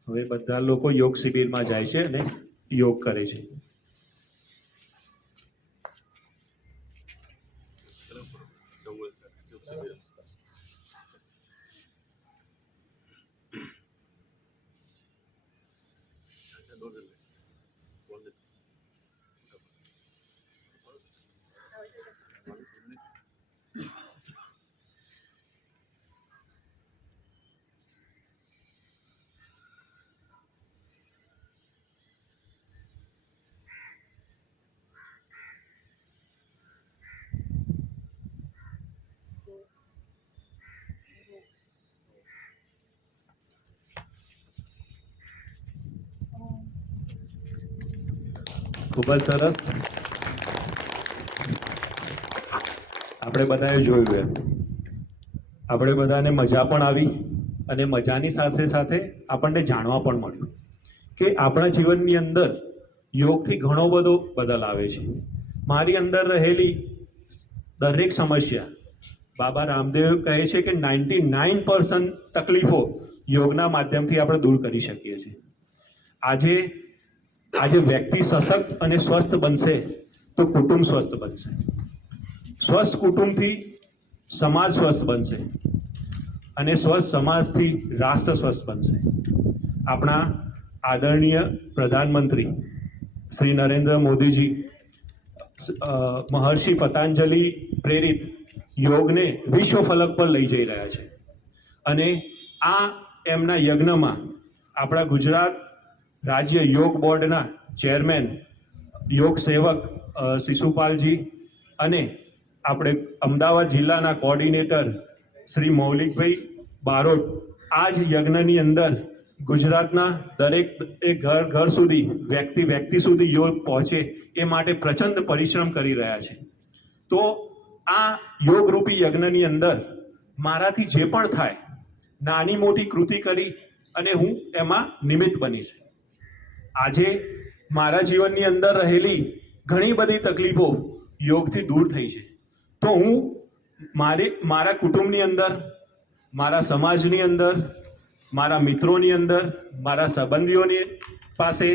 હવે બધા લોકો યોગ શિબિરમાં જાય છે અને યોગ કરે છે. ખૂબ જ સરસ. આપણે બધાએ જોયું એમ આપણે બધાને મજા પણ આવી અને મજાની સાથે સાથે આપણને જાણવા પણ મળ્યું કે આપણા જીવનની અંદર યોગથી ઘણો બધો બદલ આવે છે. મારી અંદર રહેલી દરેક સમસ્યા બાબા રામદેવ કહે છે કે 99% તકલીફો યોગના માધ્યમથી આપણે દૂર કરી શકીએ છીએ. આજે વ્યક્તિ સશક્ત અને સ્વસ્થ બનશે તો કુટુંબ સ્વસ્થ બનશે. સ્વસ્થ કુટુંબથી સમાજ સ્વસ્થ બનશે અને સ્વસ્થ સમાજથી રાષ્ટ્ર સ્વસ્થ બનશે. આપણા આદરણીય પ્રધાનમંત્રી શ્રી નરેન્દ્ર મોદીજી મહર્ષિ પતંજલિ પ્રેરિત યોગને વિશ્વ ફલક પર લઈ જઈ રહ્યા છે અને આ એમના યજ્ઞમાં આપણા ગુજરાત રાજ્ય યોગ બોર્ડના ચેરમેન યોગ સેવક શિશુપાલજી અને આપણે અમદાવાદ જિલ્લાના કોર્ડિનેટર શ્રી મૌલિકભાઈ બારોટ આ જ યજ્ઞની અંદર ગુજરાતના દરેક ઘર સુધી વ્યક્તિ સુધી યોગ પહોંચે એ માટે પ્રચંડ પરિશ્રમ કરી રહ્યા છે. તો આ યોગરૂપી યજ્ઞની અંદર મારાથી જે પણ થાય નાની મોટી કૃતિ કરી અને હું એમાં નિમિત્ત બનીશ. આજે મારા જીવનની અંદર રહેલી ઘણી બધી તકલીફો યોગથી દૂર થઈ છે. તો હું મારા કુટુંબની અંદર, મારા સમાજની અંદર, મારા મિત્રોની અંદર, મારા સંબંધીઓની પાસે,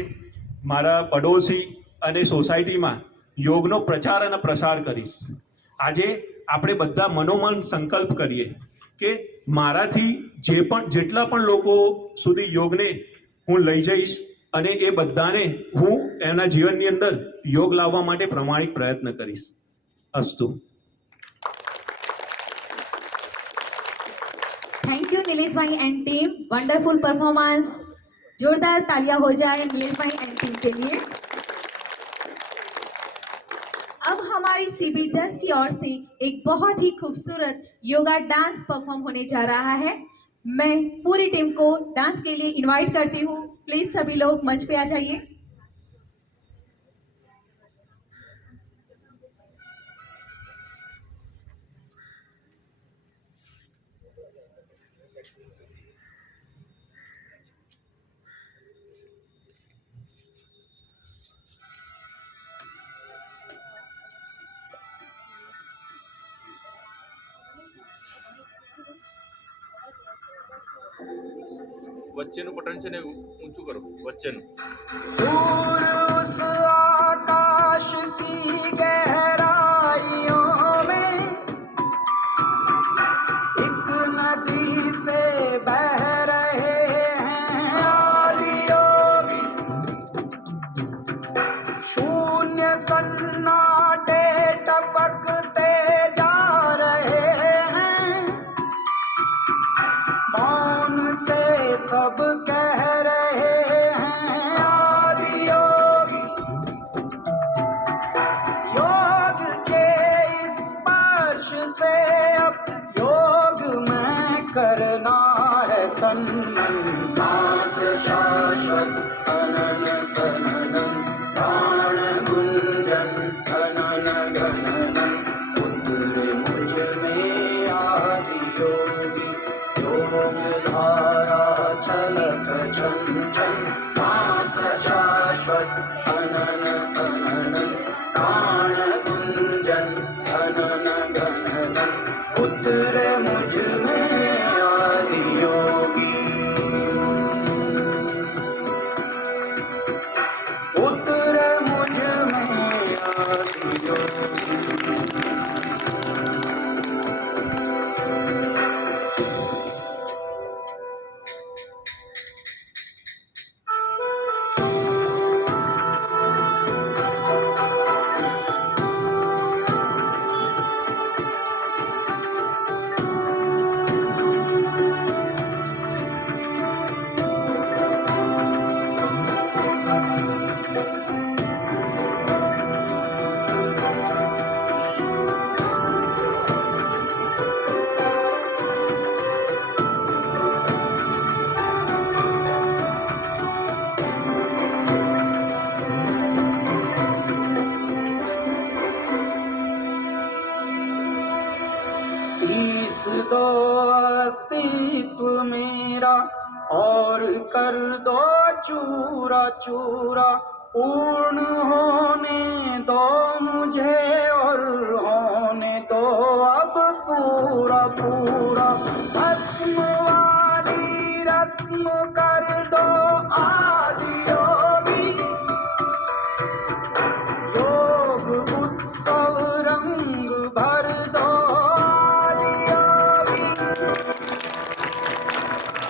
મારા પડોશી અને સોસાયટીમાં યોગનો પ્રચાર અને પ્રસાર કરીશ. આજે આપણે બધા મનોમન સંકલ્પ કરીએ કે મારાથી જેટલા પણ લોકો સુધી યોગને હું લઈ જઈશ અને એ બધાને હું એના જીવનની અંદર યોગ લાવવા માટે પ્રામાણિક પ્રયત્ન કરીશ. અસ્તુ. Thank you Nilesh bhai and team, wonderful performance. जोरदार तालियां हो जाए नीलेश भाई एंड टीम के लिए. अब हमारी CB 10 की ओर से एक बहुत ही खूबसूरत योगा डांस परफॉर्म होने जा रहा है. मैं पूरी टीम को डांस के लिए इनवाइट करती हूँ. प्लीज सभी लोग मंच पे आ जाइए. વચ્ચેનું બટન છે ને ઊંચું કરો, વચ્ચેનું. दूर उस आकाश की गहराइयों में एक नदी से बह रहे हैं आदि योगी. शून्य सन्नाटे टपकते जा रहे हैं. मौन से सब कह रहे हैं आदि योगी. योग के इस स्पर्श से अब योग में करना है तन मन. सांस शाश्वत सनन सननम प्राण गुंजन धनन गणनम. उतरे मुझ में आदि योगी. योग धारा छलक छन छन. सांस शाश्वत सनन सननम प्राण गुंजन धनन गणनम. उतरे मुझ में आदि योगी. उतरे मुझ में आदि योगी. तीस दो अस्तित्व मेरा और कर दो चूरा चूरा. पूर्ण होने दो मुझे और होने दो अब पूरा पूरा. भस्म वाली रस्म कर दो आदि योगी. योग उत्सव रंग भर दो आदि योगी.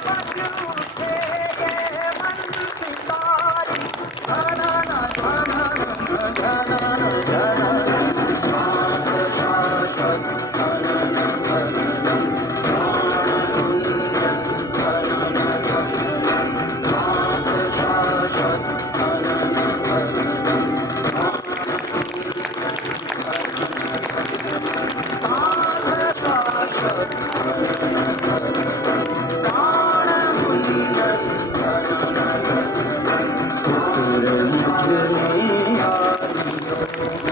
बज उठे ये मन सितारी. धनन धनन धनन धनन. सांस शाश्वत सनन सननम प्राण गुंजन धनन गणनम. सांस शाश्वत सनन सननम सांस शाश्वत सनन सननम प्राण गुंजन धनन गणनम. उतरे मुझ में आदि योगी.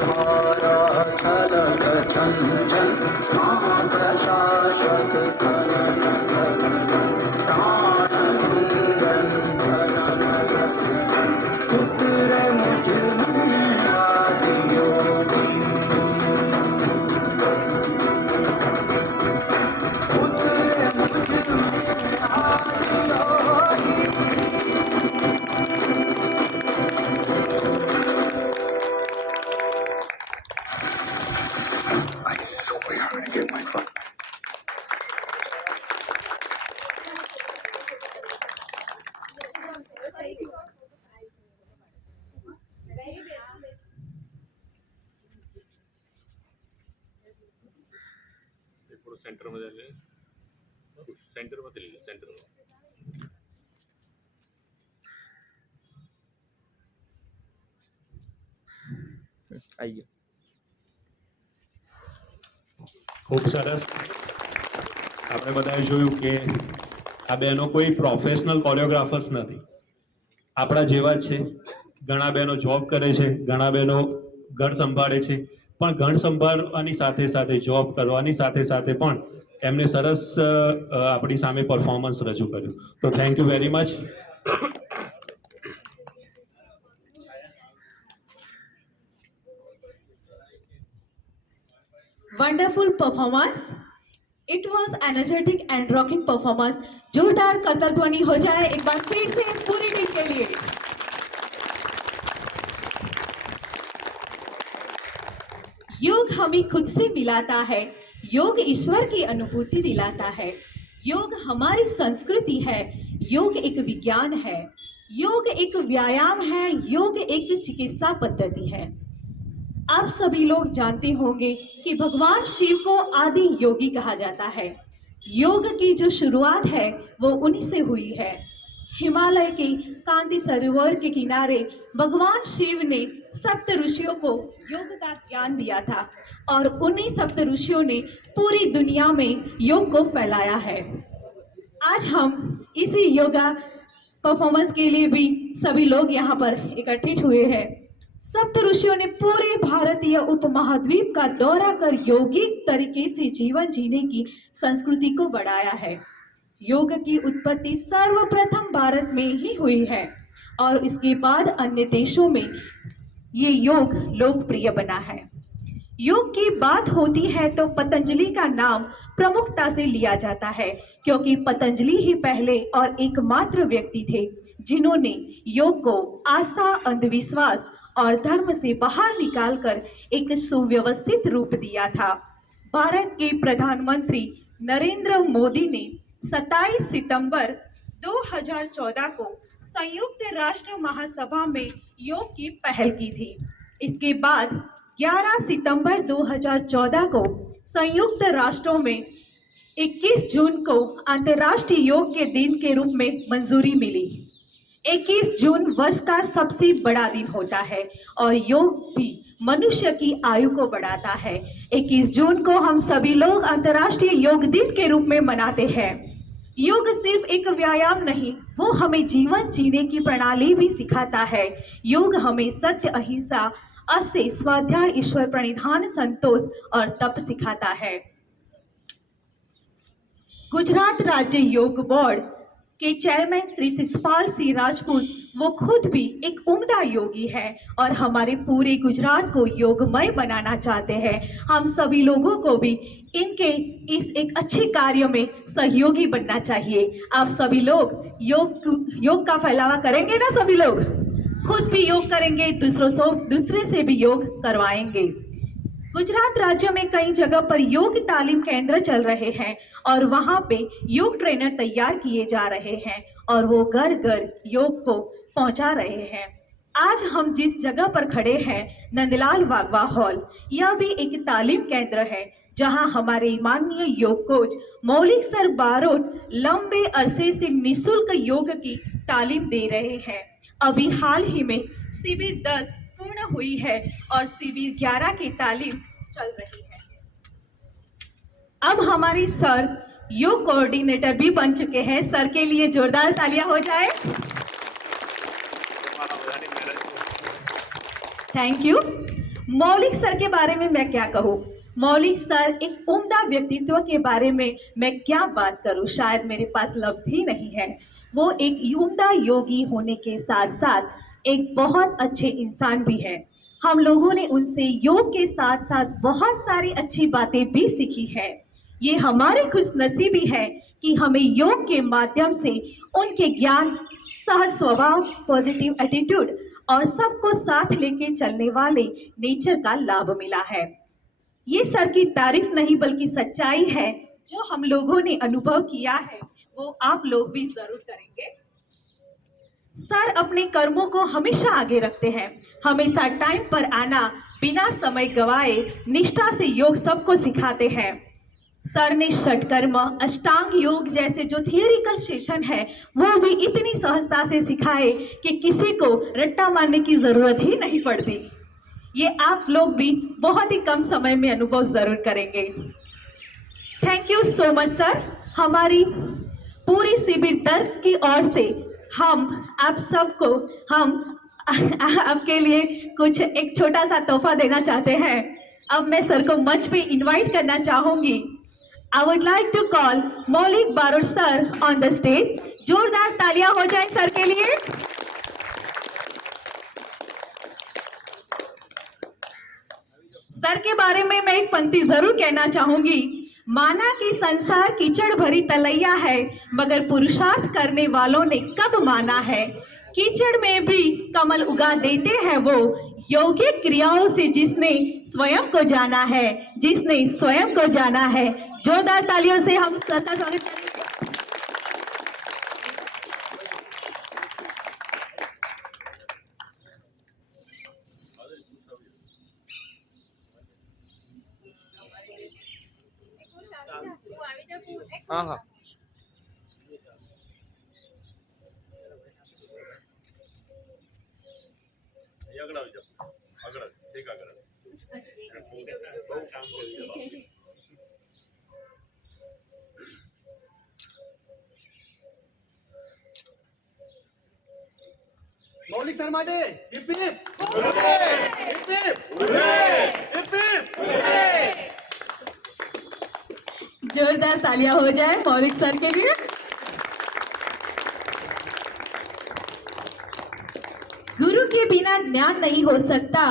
धारा छल थोडं सेंटरमध्ये आले, सेंटरमध्ये लिहिले, सेंटरमध्ये. આઈએ. ખૂબ સરસ. આપણે બધાએ જોયું કે આ બહેનો કોઈ પ્રોફેશનલ કોરિયોગ્રાફર્સ નથી, આપણા જેવા જ છે. ઘણા બહેનો જોબ કરે છે, ઘણા બહેનો ઘર સંભાળે છે, પણ ઘર સંભાળવાની સાથે સાથે જોબ કરવાની સાથે સાથે પણ એમને સરસ આપણી સામે પરફોર્મન્સ રજૂ કર્યું. તો thank you very much. Wonderful performance. It was energetic and rocking performance. जोरदार करतल ध्वनि हो जाए एक बार फिर से पूरी टीम के लिए. योग हमें खुद से मिलाता है, योग ईश्वर की अनुभूति दिलाता है, योग हमारी संस्कृति है, योग एक विज्ञान है, योग एक व्यायाम है, योग एक चिकित्सा पद्धति है. आप सभी लोग जानते होंगे कि भगवान शिव को आदि योगी कहा जाता है. योग की जो शुरुआत है वो उन्हीं से हुई है. हिमालय के कांति सरोवर के किनारे भगवान शिव ने सप्त ऋषियों को योग का ज्ञान दिया था और उन्हीं सप्त ऋषियों ने पूरी दुनिया में योग को फैलाया है. आज हम इसी योगा परफॉर्मेंस के लिए भी सभी लोग यहाँ पर इकट्ठित हुए हैं. सप्त ऋषियों ने पूरे भारतीय उपमहाद्वीप का दौरा कर योगिक तरीके से जीवन जीने की संस्कृति को बढ़ाया है. योग की उत्पत्ति सर्वप्रथम भारत में ही हुई है और इसके बाद अन्य देशों में ये योग लोकप्रिय बना है. योग की बात होती है तो पतंजलि का नाम प्रमुखता से लिया जाता है, क्योंकि पतंजलि ही पहले और एकमात्र व्यक्ति थे जिन्होंने योग को आस्था, अंधविश्वास और धर्म से बाहर निकालकर एक सुव्यवस्थित रूप दिया था. भारत के प्रधानमंत्री नरेंद्र मोदी ने 27 सितंबर 2014 को संयुक्त राष्ट्र महासभा में योग की पहल की थी. इसके बाद 11 सितंबर 2014 को संयुक्त राष्ट्रों में 21 जून को अंतर्राष्ट्रीय योग के दिन के रूप में मंजूरी मिली. 21 जून वर्ष का सबसे बड़ा दिन होता है और योग भी मनुष्य की आयु को बढ़ाता है. 21 जून को हम सभी लोग अंतर्राष्ट्रीय योग दिन के रूप में मनाते हैं. योग सिर्फ एक व्यायाम नहीं, वो हमें जीवन जीने की प्रणाली भी सिखाता है. योग हमें सत्य, अहिंसा, अस्त्य, स्वाध्याय, ईश्वर प्रणिधान, संतोष और तप सिखाता है. गुजरात राज्य योग बोर्ड के चेयरमैन श्री शिषपाल सिंह राजपूत वो खुद भी एक उम्दा योगी है और हमारे पूरे गुजरात को योगमय बनाना चाहते हैं. हम सभी लोगों को भी इनके इस एक अच्छे कार्य में सहयोगी बनना चाहिए. आप सभी लोग योग का फैलावा करेंगे ना? सभी लोग खुद भी योग करेंगे, दूसरे से भी योग करवाएंगे. गुजरात राज्य में कई जगह पर योग तालीम केंद्र चल रहे हैं और वहां पे योग ट्रेनर तैयार किए जा रहे हैं और वो घर घर योग को पहुंचा रहे हैं. आज हम जिस जगह पर खड़े हैं, नंदलाल वागवा हॉल, यह भी एक तालीम केंद्र है जहां हमारे माननीय योग कोच मौलिक सर बारोट लंबे अरसे से निःशुल्क योग की तालीम दे रहे हैं. अभी हाल ही में शिविर 10 पूर्ण हुई है और शिविर 11 की तालीम चल रही है. अब हमारे सर योग कोऑर्डिनेटर भी बन चुके हैं. सर के लिए जोरदार तालियां हो जाए. Thank you. मौलिक सर के बारे में मैं क्या कहूँ. मौलिक सर एक उम्दा व्यक्तित्व के बारे में मैं क्या बात करूँ, शायद मेरे पास लफ्ज ही नहीं है. वो एक उम्दा योगी होने के साथ साथ एक बहुत अच्छे इंसान भी है. हम लोगों ने उनसे योग के साथ साथ बहुत सारी अच्छी बातें भी सीखी है. ये हमारी खुशनसीबी है कि हमें योग के माध्यम से उनके ज्ञान, सहज स्वभाव, पॉजिटिव एटीट्यूड और सबको साथ लेके चलने वाले नेचर का लाभ मिला है. ये सर की तारीफ नहीं बल्कि सच्चाई है. जो हम लोगों ने अनुभव किया है वो आप लोग भी जरूर करेंगे. सर अपने कर्मों को हमेशा आगे रखते हैं. हमेशा टाइम पर आना, बिना समय गवाए निष्ठा से योग सबको सिखाते हैं. सर ने षटकर्म, अष्टांग योग जैसे जो थियोरिकल सेशन है वो भी इतनी सहजता से सिखाए कि किसी को रट्टा मारने की जरूरत ही नहीं पड़ती। ये आप लोग भी बहुत ही कम समय में अनुभव जरूर करेंगे। Thank you so much sir. हमारी पूरी शिविर दर्श की ओर से हम आप सबको हम आपके लिए कुछ एक छोटा सा तोहफा देना चाहते हैं। अब मैं सर को मंच पे इनवाइट करना चाहूंगी। I would like to call Maulik Barot sir on the stage. जोरदार तालियां हो जाए सर के लिए। सर के बारे में मैं एक पंक्ति जरूर कहना चाहूंगी। माना कि संसार कीचड़ भरी तलैया है, मगर पुरुषार्थ करने वालों ने कब माना है। कीचड़ में भी कमल उगा देते हैं वो, यौगिक क्रियाओं से जिसने स्वयं को जाना है, जिसने स्वयं को जाना है। जोरदार तालियों से हम सर का स्वागत करेंगे। તું આવી જા પૂછ. हाँ हाँ આગળ આવી જાઓ, આગળ આવી, છેક આગળ આવી. બહુ કામ કર્યું છે. મૌલિક સર માટે heap heap heap heap heap heap. जोरदार तालियां हो जाए मौलिक सर के लिए। गुरु के बिना ज्ञान नहीं हो सकता,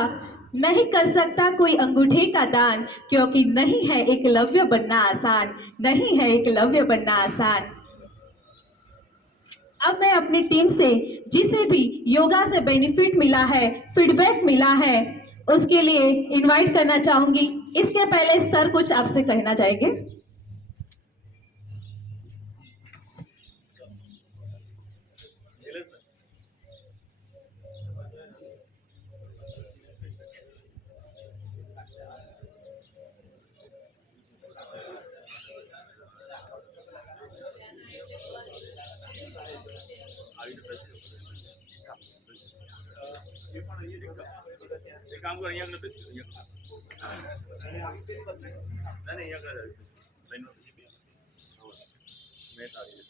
नहीं कर सकता कोई अंगूठे का दान, क्योंकि नहीं है एकलव्य बनना आसान, नहीं है एकलव्य बनना आसान। अब मैं अपनी टीम से जिसे भी योगा से बेनिफिट मिला है, फीडबैक मिला है, उसके लिए इनवाइट करना चाहूंगी। इसके पहले सर कुछ आपसे कहना चाहेंगे। એક કામ કરો, અહીંયા આગળ બેસી જાઓ, અહીંયા. ના નહીં, અહીંયા આગળ આવી બેસી. બહેનો પછી બે. મેં તારી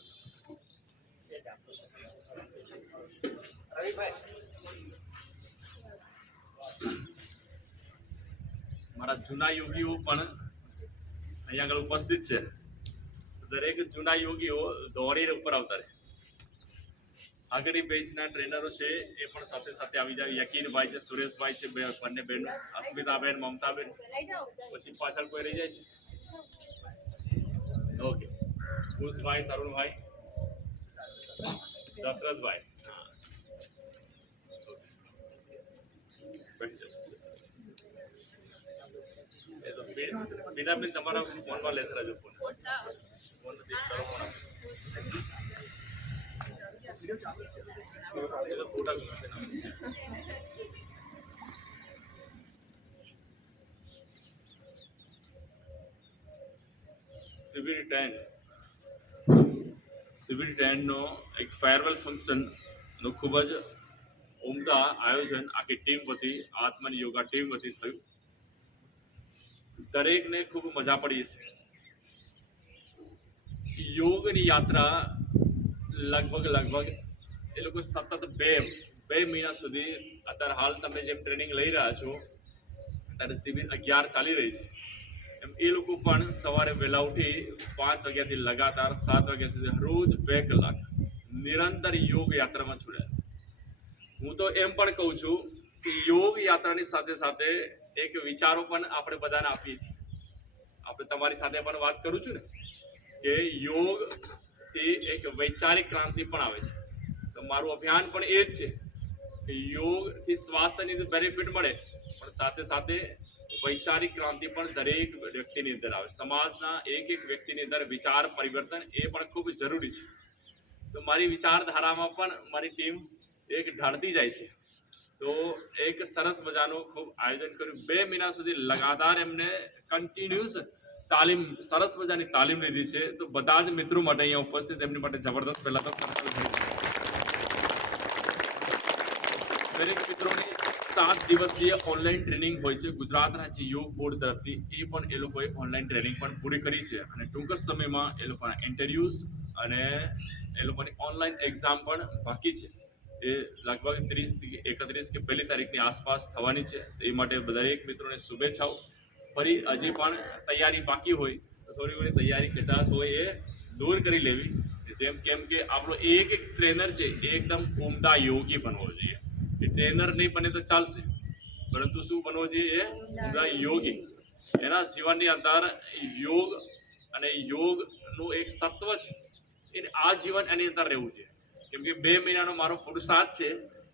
મારા જૂના યોગીઓ પણ અહીંયા આગળ ઉપસ્થિત છે. દરેક જૂના યોગીઓ દોડીને ઉપર આવતા રહે. આગળની બેચના ટ્રેનરો છે એ પણ સાથે સાથે આવી જાય. યકીનભાઈ છે, સુરેશભાઈ છે, બંને બહેનો, અસ્મિતાબેન, મમતાબેન. પછી પાછળ કોઈ રહી જાય છે? ઓકે, કુશભાઈ, તરુણભાઈ, દશરથભાઈ. હા, બેઠી જાઓ. એ તો બીનાબેન તમારા ફોનમાં લેતા રહેજો. ફોન નથી કરો, ફોન આપો. એ તો ફોટા સિવિલ 10 નો એક ફેરવેલ ફંક્શન નું ખૂબ જ ઉમદા આયોજન આખી ટીમ વતી, આત્મન યોગા ટીમ વતી થયું. દરેકને ખૂબ મજા પડી હશે. યોગની યાત્રા લગભગ એ લોકો સતત બે મહિના સુધી, અત્યારે હાલ તમે જેમ ટ્રેનિંગ લઈ રહ્યા છો, અત્યારે શિબિર 11 ચાલી રહી છે, એમ એ લોકો પણ સવારે વહેલા ઉઠી 5 વાગ્યાથી લગાતાર 7 વાગ્યા સુધી રોજ 2 કલાક નિરંતર યોગ યાત્રામાં જોડાયા. હું તો એમ પણ કહું છું કે યોગ યાત્રાની સાથે સાથે એક વિચારો પણ આપણે બધાને આપીએ છીએ. આપણે તમારી સાથે પણ વાત કરું છું ને કે યોગથી એક વૈચારિક ક્રાંતિ પણ આવે છે. તો મારું અભિયાન પણ એ જ છે કે યોગથી સ્વાસ્થ્યની બેનિફિટ મળે, પણ સાથે સાથે વૈચારિક ક્રાંતિ પણ દરેક વ્યક્તિની અંદર આવે. સમાજના એક વ્યક્તિની અંદર વિચાર પરિવર્તન એ પણ ખૂબ જરૂરી છે. તો મારી વિચારધારામાં પણ મારી ટીમ એક ઢાળતી જાય છે. તો એક સરસ મજાનું ખૂબ આયોજન કર્યું. 2 મહિના સુધી લગાતાર એમને કન્ટિન્યુઅસ તાલીમ સરસ મજાની તાલીમ લીધી છે. તો બધા જ મિત્રો માટે અહીંયા ઉપસ્થિત એમની માટે જબરદસ્ત પહેલા તો દરેક મિત્રોની 7 દિવસીય ઓનલાઈન ટ્રેનિંગ હોય છે ગુજરાતના જે યોગ બોર્ડ તરફથી. એ પણ એ લોકોએ ઓનલાઈન ટ્રેનિંગ પણ પૂરી કરી છે અને ટૂંક જ સમયમાં એ લોકોના ઇન્ટરવ્યુઝ અને એ લોકોની ઓનલાઈન એક્ઝામ પણ બાકી છે. એ લગભગ 30 થી 31 કે 1 તારીખની આસપાસ થવાની છે. એ માટે દરેક મિત્રોને શુભેચ્છાઓ. ફરી હજી પણ તૈયારી બાકી હોય તો થોડી ઘણી તૈયારી કચાશ હોય એ દૂર કરી લેવી. જેમ કેમ કે આપણો એક ટ્રેનર છે એ એકદમ ઉમદા યોગી બનવો જોઈએ. એ ટ્રેનર નહીં બને તો ચાલશે, પરંતુ શું બનવો જોઈએ? એ ઉમદા યોગી. એના જીવનની અંદર યોગ અને યોગનું એક સત્વ છે એ આ જીવન એની અંદર રહેવું છે. કેમ કે 2 મહિનાનો મારો પુરુષાર્થ છે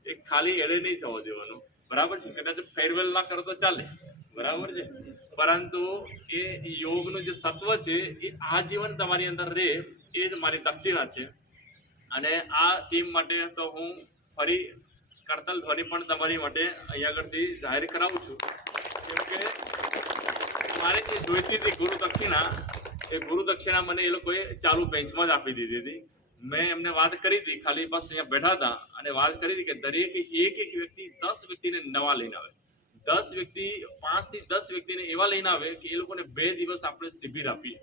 એ ખાલી એળે નહીં જવા દેવાનો, બરાબર છે. કદાચ ફેરવેલ ના કરો તો ચાલે, બરાબર છે, પરંતુ એ યોગનું જે સત્વ છે એ આજીવન તમારી અંદર રહે એ જ મારી દક્ષિણા છે. અને આ ટીમ માટે તો હું ફરી કરતલ ધ્વનિ પણ તમારી માટે અહીંયા આગળથી જાહેર કરાવું છું. કેમ કે મારે જે જોઈતી હતી ગુરુ દક્ષિણા, એ ગુરુ દક્ષિણા મને એ લોકોએ ચાલુ બેન્ચમાં જ આપી દીધી હતી. મેં એમને વાત કરી હતી, ખાલી બસ અહીંયા બેઠા હતા અને વાત કરી હતી કે દરેક એક વ્યક્તિ 10 વ્યક્તિને નવા લઈને આવે. 10 વ્યક્તિ 5 થી 10 વ્યક્તિને એવા લઈને આવે કે એ લોકોને 2 દિવસ આપણે શિબિર આપીએ.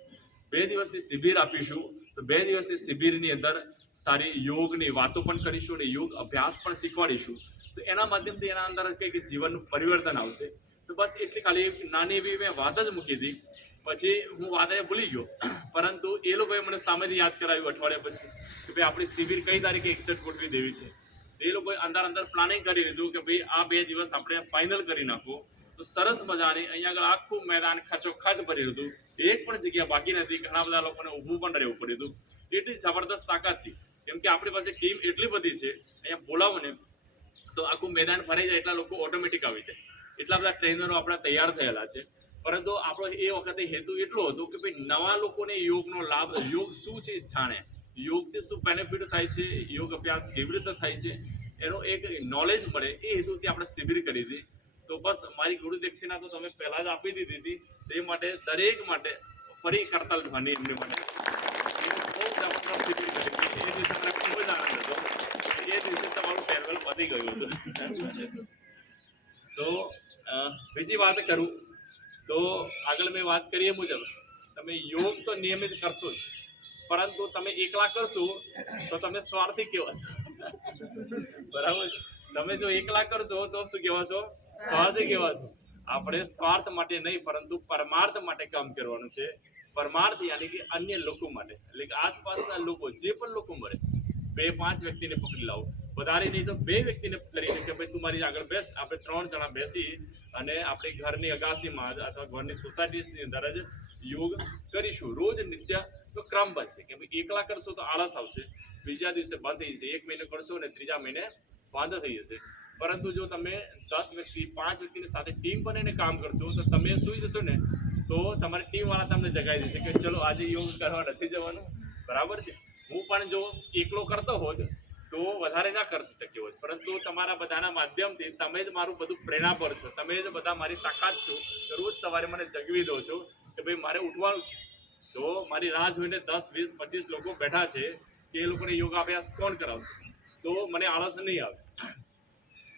2 દિવસની શિબિર આપીશું તો 2 દિવસની શિબિરની અંદર સારી યોગની વાતો પણ કરીશું અને યોગ અભ્યાસ પણ શીખવાડીશું. તો એના માધ્યમથી એના અંદર કંઈક જીવનનું પરિવર્તન આવશે. તો બસ એટલી ખાલી નાની એવી મેં વાત જ મૂકી હતી. પછી હું વાતને ભૂલી ગયો, પરંતુ એ લોકોએ મને સામેથી યાદ કરાવ્યું અઠવાડિયા પછી કે ભાઈ આપણી શિબિર કઈ તારીખે એક્ઝેક્ટ ગોઠવી દેવી છે. એ લોકોએ અંદર પ્લાનિંગ કરી લીધું કે ભાઈ આ 2 દિવસ આપણે ફાઇનલ કરી નાખો. તો સરસ મજાની અહીંયા આગળ આખું મેદાન ખચોખચ ભર્યું હતું. એક પણ જગ્યા બાકી નથી. ઘણા બધા લોકોને ઊભું પણ રહેવું પડ્યું હતું. એટલી જબરદસ્ત તાકાત હતી. કેમ કે આપણી પાસે ટીમ એટલી બધી છે, અહીંયા બોલાવો ને તો આખું મેદાન ભરાઈ જાય, એટલા લોકો ઓટોમેટિક આવી જાય. એટલા બધા ટ્રેનરો આપણા તૈયાર થયેલા છે. પરંતુ આપણો એ વખતે હેતુ એટલો હતો કે ભાઈ નવા લોકોને યોગનો લાભ, યોગ શું છે જાણે, યોગથી શું બેનિફિટ થાય છે, યોગ અભ્યાસ કેવી રીતે થાય છે એનો એક નોલેજ મળે, એ હેતુથી આપણે શિબિર કરી હતી. તો બસ મારી ગુરુ દક્ષિણા તો તમે પહેલા જ આપી દીધી હતી. તે માટે દરેક માટે ફરી કરતાલ ધ્વનિ એમને માટે બહુ જબરદસ્ત શિબિર કરી હતી. એ દિવસે મને ખૂબ જ આનંદ હતો. એ દિવસે તમારું ફેરવેલ પતી ગયું હતું. તો બીજી વાત કરું તો આગળ મેં વાત કરી એ મુજબ તમે યોગ તો નિયમિત કરશો જ, પરંતુ તમે એકલા કરશો તો તમે સ્વાર્થી કહેવાશો, બરાબર. તમે જો એકલા કરશો તો શું કહેવાશો? સ્વાર્થી કહેવાશો. આપણે સ્વાર્થ માટે નહીં પરંતુ પરમાર્થ માટે કામ કરવાનું છે. પરમાર્થ યાની કે અન્ય લોકો માટે, એટલે કે આસપાસના લોકો, જે પણ લોકો મળે 2-5 વ્યક્તિને પકડી લાવો. વધારે નહીં તો 2 વ્યક્તિને કરીને કે ભાઈ તું મારી આગળ બેસ, આપણે 3 જણા બેસી અને આપણી ઘરની અગાસીમાં અથવા ઘરની સોસાયટીની અંદર જ યોગ કરીશું. રોજ નિત્ય તો ક્રમ બનશે. કે ભાઈ એકલા કરશો તો આળસ આવશે, બીજા દિવસે બંધ થઈ જશે. 1 મહિને કરશો અને 3જા મહિને બંધ થઈ જશે. પરંતુ જો તમે 10 વ્યક્તિ 5 વ્યક્તિની સાથે ટીમ બનીને કામ કરશો તો તમે સુઈ જશો ને તો તમારી ટીમવાળા તમને જગાવી દેશે કે ચલો આજે યોગ કરવા નથી જવાનું, બરાબર છે. હું પણ જો એકલો કરતો હોત તો વધારે ના કરી શક્યો હોત, પરંતુ તમારા બધાના માધ્યમથી તમે જ મારું બધું પ્રેરણા પર છો, તમે જ બધા મારી તાકાત છો. રોજ સવારે મને જગવી દો છો કે ભાઈ મારે ઉઠવાનું છે. તો મારી રાહ જોઈને 10, 20, 25 લોકો બેઠા છે કે એ લોકોને યોગાભ્યાસ કોણ કરાવશે, તો મને આળસ નહીં આવે.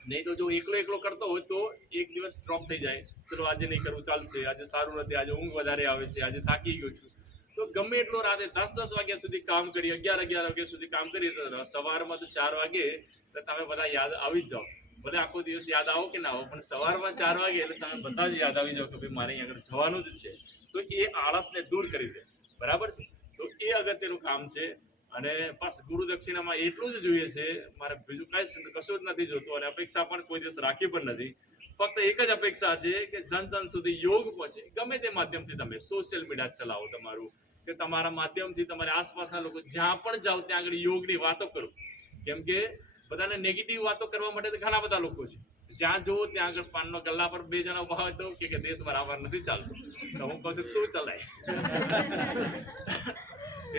નહીં તો જો એકલો કરતો હોય તો એક દિવસ ડ્રોપ થઈ જાય, ચલો આજે નહીં કરવું, ચાલશે, આજે સારું નથી, આજે ઊંઘ વધારે આવે છે, આજે થાકી ગયો છું. તો ગમે એટલો રાતે 10 વાગ્યા સુધી કામ કરી, 11 વાગ્યા સુધી કામ કરી, સવારમાં તો 4 વાગે તો તમે બધા યાદ આવી જ જાઓ. ભલે આખો દિવસ યાદ આવો કે ના આવો, પણ સવારમાં 4 વાગે એટલે તમે બધા જ યાદ આવી જાઓ કે ભાઈ મારે અહીં આગળ જવાનું જ છે. તો એ આળસને દૂર કરી દે, બરાબર છે. તો એ અગત્યનું કામ છે. અને બસ ગુરુ દક્ષિણામાં એટલું જ જોઈએ છે, મારે બીજું કશું જ નથી જોતું અને અપેક્ષા પણ કોઈ દિવસ રાખી પણ નથી. ફક્ત એક જ અપેક્ષા છે કે જન સુધી યોગ પહોંચે. ગમે તે માધ્યમથી તમે સોશિયલ મીડિયા ચલાવો તમારું, કે તમારા માધ્યમથી તમારી આસપાસના લોકો જ્યાં પણ જાઓ ત્યાં આગળ યોગની વાતો કરો. કેમ કે બધાને નેગેટિવ વાતો કરવા માટે તો ઘણા બધા લોકો છે. જ્યાં જુઓ ત્યાં આગળ પાનનો ગલ્લા પર 2 જણા ઉભા હોય તો કે દેશ બરાબર નથી ચાલતો, તો હું કહું છું તું ચલાય.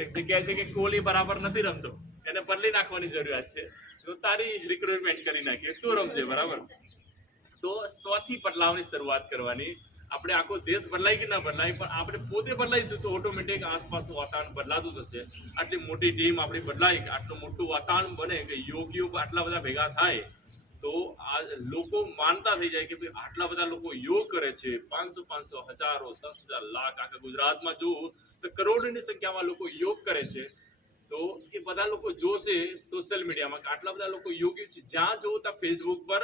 એક જગ્યાએ છે કે કોહલી બરાબર નથી રમતો, એને બદલી નાખવાની જરૂરિયાત છે, તો તારી રિક્રુટમેન્ટ કરી નાખીએ, તું રમજે, બરાબર. તો સ્વથી બદલાવની શરૂઆત કરવાની આપણે આખો દેશ બદલાય કે ના બદલાય, પણ આપણે પોતે બદલાઈશું તો ઓટોમેટિક આસપાસનું વાતાવરણ બદલાતું થશે. આટલી મોટી ટીમ આપણી બદલાય, આટલું મોટું વાતાવરણ બને કે યોગીઓ આટલા બધા ભેગા થાય તો આ લોકો માનતા થઈ જાય કે ભાઈ આટલા બધા લોકો યોગ કરે છે. 500 હજારો 10,000 લાખ આખા ગુજરાતમાં જો તો કરોડોની સંખ્યામાં લોકો યોગ કરે છે. તો એ બધા લોકો જોશે સોશિયલ મીડિયામાં કે આટલા બધા લોકો યોગી છે. જ્યાં જોવો ત્યાં ફેસબુક પર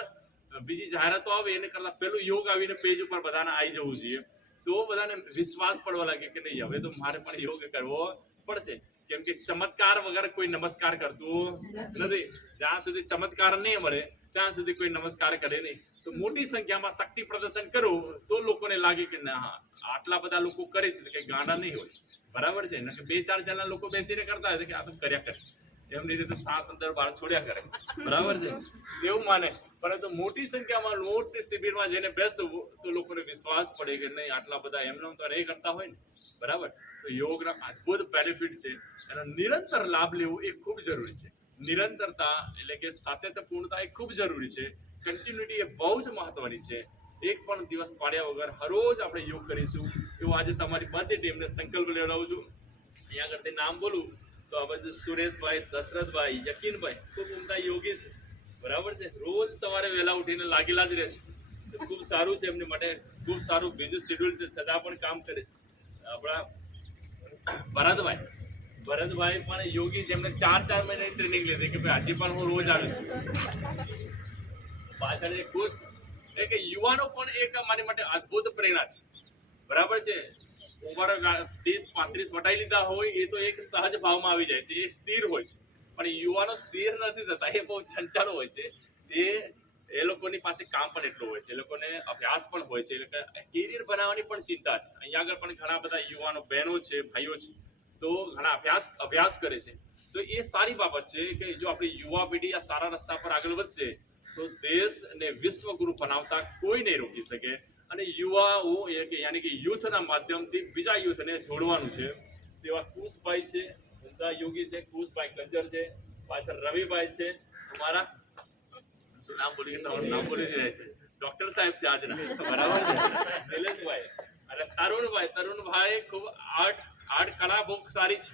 બીજી જાહેરાતો આવે એને કરતા પેલું યોગ આવીને પેજ ઉપર બધાને આવી જવું જોઈએ. તો બધાને વિશ્વાસ પડવા લાગે કે નહીં હવે તો મારે પણ યોગ કરવો પડશે. કેમ કે ચમત્કાર વગર કોઈ નમસ્કાર કરતું નથી. જ્યાં સુધી ચમત્કાર નહીં મળે ત્યાં સુધી કોઈ નમસ્કાર કરે નહીં. તો મોટી સંખ્યામાં શક્તિ પ્રદર્શન કરો તો લોકોને લાગે કે ના આટલા બધા લોકો કરે છે તો કઈ ગાંડા નહીં હોય. બરાબર છે ને? કે 2-4 જણા લોકો બેસીને કરતા હશે કે આ તો કર્યા કરે, એમની રીતે સાસ અંદર બહાર છોડ્યા કરે. બરાબર છે એવું માને. પરંતુ મોટી સંખ્યામાં મોટી શિબિરમાં જઈને બેસવું તો લોકોને વિશ્વાસ પડે કે નહીં આટલા બધા એમને તો નહીં કરતા હોય ને. બરાબર? તો યોગના અદ્ભુત બેનિફિટ છે. એનો નિરંતર લાભ લેવો એ ખૂબ જરૂરી છે. નિરંતરતા એટલે કે સાતત્યપૂર્ણતા એ ખૂબ જરૂરી છે. કન્ટિન્યુટી એ બહુ જ મહત્વની છે. એક પણ દિવસ પાડ્યા વગર હરરોજ આપણે યોગ કરીશું એવું આજે તમારી બધી ટીમને સંકલ્પ લેવડાવું છું. અહીંયા આગળથી નામ બોલું તો આ બાજુ સુરેશભાઈ, દશરથભાઈ, યકીનભાઈ ખૂબ ઉમદા યોગી છે. બરાબર છે? રોજ સવારે વહેલા ઉઠીને લાગેલા જ રહે છે. તો ખૂબ સારું છે એમની માટે. ખૂબ સારું બીજું શેડ્યુલ છે છતાં પણ કામ કરે છે. આપણા ભરતભાઈ પણ યોગી છે. એમને 4 મહિનાની ટ્રેનિંગ લીધી કે ભાઈ હજી પણ હું રોજ આવીશ. પાછળ એક ખુશ કે યુવાનો પણ એક અમારી માટે અદ્ભુત પ્રેરણા છે. બરાબર છે? ઉંમર 30-35 વટાઈ લીધા હોય એ તો એક સહજ ભાવમાં આવી જાય છે, એ સ્થિર હોય છે. પણ યુવાનો સ્થિર નથી થતા, એ બહુ ચંચળ હોય છે. એ લોકોની પાસે કામ પણ એટલું હોય છે, એ લોકોને અભ્યાસ પણ હોય છે, એટલે કેરિયર બનાવવાની પણ ચિંતા છે. અહીંયા આગળ પણ ઘણા બધા યુવાનો બહેનો છે, ભાઈઓ છે, તો ઘણા અભ્યાસ કરે છે. તો એ સારી બાબત છે કે જો આપણી યુવા પેઢી આ સારા રસ્તા પર આગળ વધશે તો દેશને વિશ્વગુરુ બનાવતા કોઈ નહીં રોકી શકે. અને યુવાઓ યાની કે યુથના માધ્યમથી બીજા યુથને જોડવાનું છે. તેવા કુશભાઈ છે, ઉમદા યોગી છે, કુશભાઈ કંજર છે, પાછળ રવિભાઈ છે, અમારા નામ બોલી રહ્યા છે ડોક્ટર સાહેબ છે આજના. બરાબર છે? નિલેશભાઈ અને તરુણભાઈ ખૂબ આર્ટ કલા બહુ સારી છે.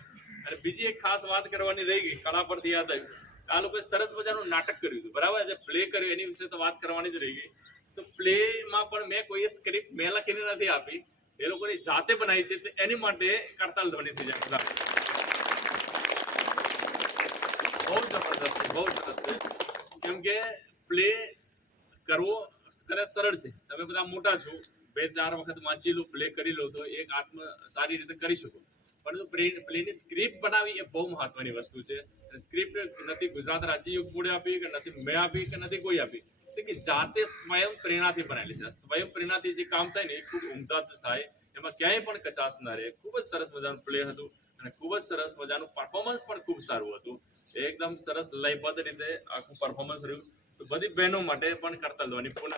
અને બીજી એક ખાસ વાત કરવાની રહી ગઈ, કલા પરથી યાદ આવ્યું. આ લોકોએ સરસ મજાનું નાટક કર્યું હતું. બરાબર? જે પ્લે કર્યું એની વિશે તો વાત કરવાની જ રહી ગઈ. તો પ્લેમાં પણ મેં કોઈ સ્ક્રિપ્ટ મેં લખીને નથી આપી, એ લોકોની જાતે બનાવી છે. એની માટે કરતાલ ધ્વનિ થઈ જાય. બહુ જબરદસ્ત છે, બહુ સરસ છે. કેમ કે પ્લે કરવો સરળ છે. તમે બધા મોટા છો, 2-4 વખત વાંચી લો, પ્લે કરી લો તો એક આત્મ સારી રીતે કરી શકો. પરંતુ પ્લેની સ્ક્રિપ્ટ બનાવી એ બહુ મહત્વની વસ્તુ છે. સ્ક્રિપ્ટ નથી ગુજરાત રાજ્ય યોગ બોર્ડે આપી કે નથી મેં આપી કે નથી કોઈ આપી, કે જાતે સ્વયં પ્રેરણાથી બનાવેલી છે. સ્વયં પ્રેરણાથી જે કામ થાય ને એ ખૂબ ઉમદા થાય, એમાં ક્યાંય પણ કચાશ ના રહે. ખૂબ જ સરસ મજાનું પ્લે હતું અને ખૂબ જ સરસ મજાનું પરફોર્મન્સ પણ ખૂબ સારું હતું. એકદમ સરસ લયબદ્ધ રીતે આખું પરફોર્મન્સ રહ્યું. તો બધી બહેનો માટે પણ કરતાલ ધ્વનિ પુનઃ.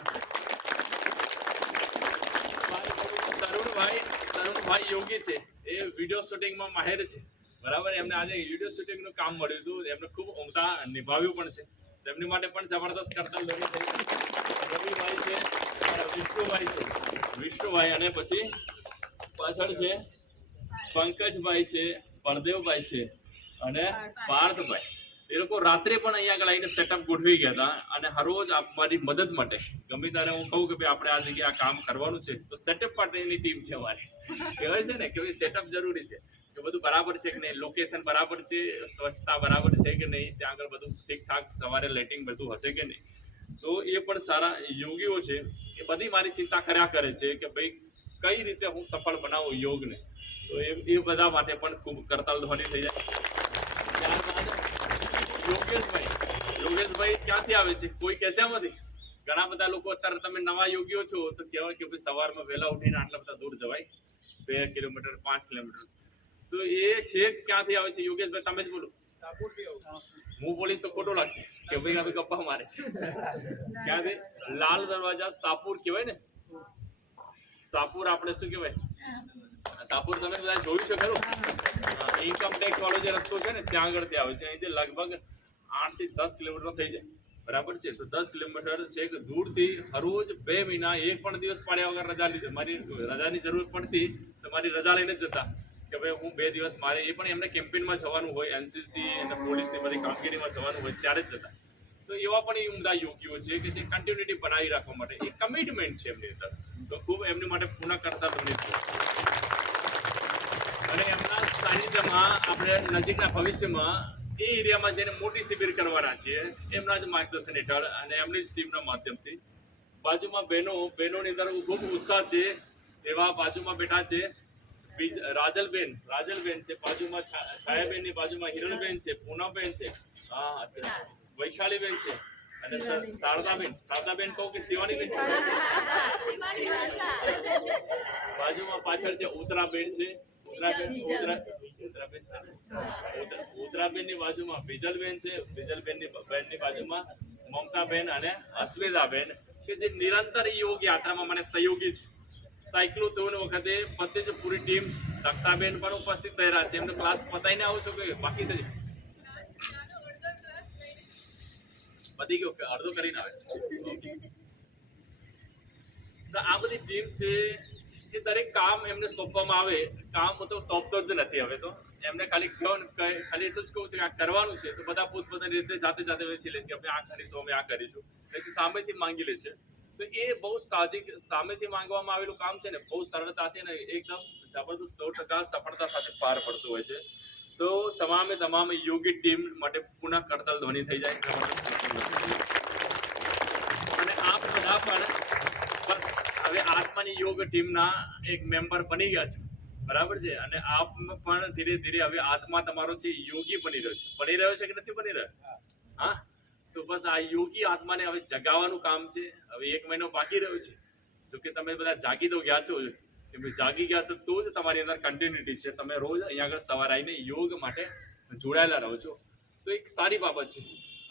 તરુણભાઈ યોગી છે, એ વિડીયો શૂટિંગમાં માહેર છે. બરાબર? એમને આજે વિડીયો શૂટિંગનું કામ મળ્યું હતું, એમને ખૂબ ઉમદા નિભાવ્યું પણ છે. તેમની માટે પણ જબરદસ્ત કરતાલ ધ્વનિ થઈ. રવિભાઈ છે, વિષ્ણુભાઈ અને પછી પાછળ છે પંકજભાઈ છે, પરદેવભાઈ છે અને પાર્થભાઈ. એ લોકો રાત્રે પણ અહીંયા આગળ આવીને સેટઅપ ગોઠવી ગયા હતા. અને હરરોજ મારી મદદ માટે ગમે ત્યારે હું કહું કે ભાઈ આપણે આ જગ્યાએ આ કામ કરવાનું છે તો સેટઅપ માટેની ટીમ છે અમારી. કહેવાય છે ને કે ભાઈ સેટઅપ જરૂરી છે, કે બધું બરાબર છે કે નહીં, લોકેશન બરાબર છે, સ્વચ્છતા બરાબર છે કે નહીં, ત્યાં આગળ બધું ઠીકઠાક, સવારે લાઇટિંગ બધું હશે કે નહીં. તો એ પણ સારા યોગીઓ છે, એ બધી મારી ચિંતા કર્યા કરે છે કે ભાઈ કઈ રીતે હું સફળ બનાવું યોગને. તો એ બધા માટે પણ ખૂબ કરતાલ ધ્વનિ થઈ જાય. ત્યારબાદ યોગેશભાઈ ક્યાંથી આવે છે કોઈ કહેશામાંથી. ઘણા બધા લોકો અત્યારે તમે નવા યોગીઓ છો તો કહેવાય કે ભાઈ સવારમાં વહેલા ઉઠીને આટલા બધા દૂર જવાય, 2 કિલોમીટર 5 કિલોમીટર. તો એ છે ક્યાંથી આવે છે યોગેશભાઈ? તમે જ બોલો. હું બોલીશ તો ખોટો લાગશે કે ભાઈ હવે ગપ્પા મારે છે. ક્યાંથી? લાલ દરવાજા સાપુર કહેવાય ને. સાપુર આપણે શું કહેવાય? સાપુર તમે બધા જોયું છે ખરું? ઇન્કમ ટેક્સ વાળો જે રસ્તો છે ને ત્યાં આગળથી આવે છે. અહીંથી લગભગ 8 થી 10 કિલોમીટર થઈ જાય. બરાબર છે. તો 10 કિલોમીટર છેક દૂરથી હરરોજ 2 મહિના એક પણ દિવસ પાડ્યા વગર રજા લીધી. મારી રજાની જરૂર પડતી તો મારી રજા લઈને જ જતા કે ભાઈ હું 2 દિવસ મારે એ પણ એમને કેમ્પેનમાં જવાનું હોય, એનસીસી અને પોલીસની બધી કામગીરીમાં જવાનું હોય ત્યારે જ જતા. તો એવા પણ એ ઉમદા યોગીઓ છે કે જે કન્ટિન્યુટી બનાવી રાખવા માટે એક કમિટમેન્ટ છે એમની અંદર. તો ખૂબ એમની માટે પૂર્ણ કરતા બની છે. અને એમના સાનિધ્યમાં આપણે નજીકના ભવિષ્યમાં એ એરિયામાં જઈને મોટી શિબિર કરવાના છીએ એમના જ માર્ગદર્શન હેઠળ અને એમની જ ટીમના માધ્યમથી. બાજુમાં બહેનોની અંદર ખૂબ ઉત્સાહ છે. એવા બાજુમાં બેઠા છે રાજલબેન છે, બાજુમાં છાયાબેનની બાજુમાં હિરણબેન છે, પૂનમબેન છે, હા અચ્છા વૈશાલીબેન છે અને શારદાબેન કહું કે શિવાનીબેન? બાજુમાં પાછળ છે ઉત્તરાબેન છે, ઉત્તરાબેનની બાજુમાં વિજલબેન છે, વિજલબેનની બાજુમાં મમતાબેન અને અસ્મિતાબેન કે જે નિરંતર યોગ યાત્રામાં મને સહયોગી છે. સાયક્લોથોન વખતે બધી જ પૂરી ટીમ છે. દક્ષાબેન પણ ઉપસ્થિત થયેલા છે. એમને ક્લાસ પતાવીને આવું છું કે બાકી છે? પતી ગયો કે અડધો કરીને આવે? તો આ બધી ટીમ છે એ દરેક કામ એમને સોંપવામાં આવે. કામ તો સોંપતો જ નથી હવે તો એમને ખાલી એટલું જ કહું છે કે આ કરવાનું છે તો બધા પોતપોતાની રીતે જાતે વેચી લે કે અમે આ કરીશું, અમે આ કરીશું. એટલે સામેથી માંગી લે છે. તો એ બહુ સાહજિક સામેથી માંગવામાં આવેલું કામ છે ને બહુ સરળતાથી ને એકદમ જબરદસ્ત 100% સફળતા સાથે પાર પડતું હોય છે. તો તમામ યોગી ટીમ માટે પુનઃ કરતલ ધ્વનિ થઈ જાય. અને આપ બધા પણ બસ હવે આત્માની યોગ ટીમના એક મેમ્બર બની ગયા છે, બરાબર છે. અને આપ પણ ધીરે ધીરે હવે આત્મા તમારો છે યોગી બની રહ્યો છે કે નથી બની રહ્યો? હા, તો બસ આ યોગી આત્માને હવે જગાવવાનું કામ છે. હવે 1 મહિનો બાકી રહ્યો છે. જો કે તમે બધા જાગી તો ગયા છો, જાગી ગયા છો તો જ તમારી અંદર કન્ટિન્યુટી છે. તમે રોજ અહીંયા આગળ સવારે આવીને યોગ માટે જોડાયેલા રહો છો તો એક સારી બાબત છે.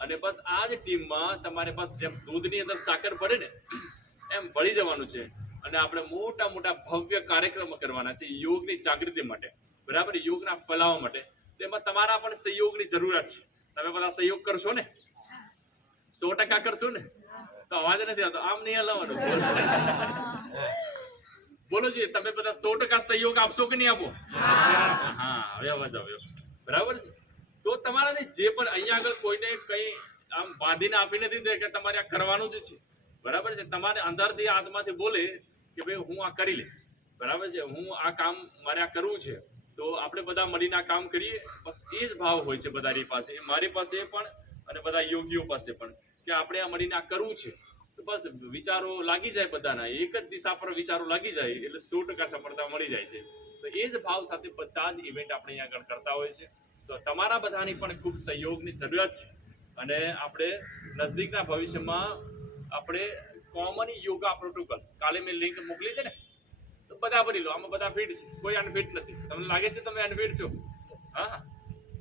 અને બસ આ જ ટીમમાં તમારે બસ જેમ દૂધની અંદર સાકર પડે ને એમ ભળી જવાનું છે. અને આપણે મોટા ભવ્ય કાર્યક્રમો કરવાના છે યોગની જાગૃતિ માટે, બરાબર, યોગના ફેલાવવા માટે. તેમાં તમારા પણ સહયોગની જરૂરિયાત છે. તમે બધા સહયોગ કરશો ને? 100% કરશો ને? તો અવાજ નથી આવતો, આમ નહીં હલાવવાનું. બોલો જોઈએ, તમે બધા 100% સહયોગ આપશો કે નહીં આપો? હા, હવે અવાજ આવ્યો, બરાબર છે. તો તમારાથી જે પણ અહીંયા આગળ કોઈને કઈ આમ બાંધીને આપી નથી દે કે તમારે આ કરવાનું જ છે, બરાબર છે. તમારે અંદરથી આત્માથી બોલે કે ભાઈ હું આ કરી લઈશ, બરાબર છે, હું આ કામ મારે આ કરવું છે. તો આપણે બધા મળીને આ કામ કરીએ. બસ એ જ ભાવ હોય છે બધાની પાસે, મારી પાસે પણ અને બધા યોગીઓ પાસે પણ, કે આપણે આ મળીને આ કરવું છે. તો બસ વિચારો લાગી જાય બધાના, એક જ દિશા પર વિચારો લાગી જાય એટલે 100% સફળતા મળી જાય છે. તો એ જ ભાવ સાથે બધા જ ઇવેન્ટ આપણે અહીંયા આગળ કરતા હોય છે. તો તમારા બધાની પણ ખૂબ સહયોગની જરૂરિયાત છે. અને આપણે નજદીકના ભવિષ્યમાં આપણે કોમન યોગા પ્રોટોકોલ, કાલે મેં લિંક મોકલી છે ને, તો બધા ભરી લો. આમાં બધા ફિટ છે, કોઈ અનફિટ નથી. તમને લાગે છે તમે અનફિટ છો? હા,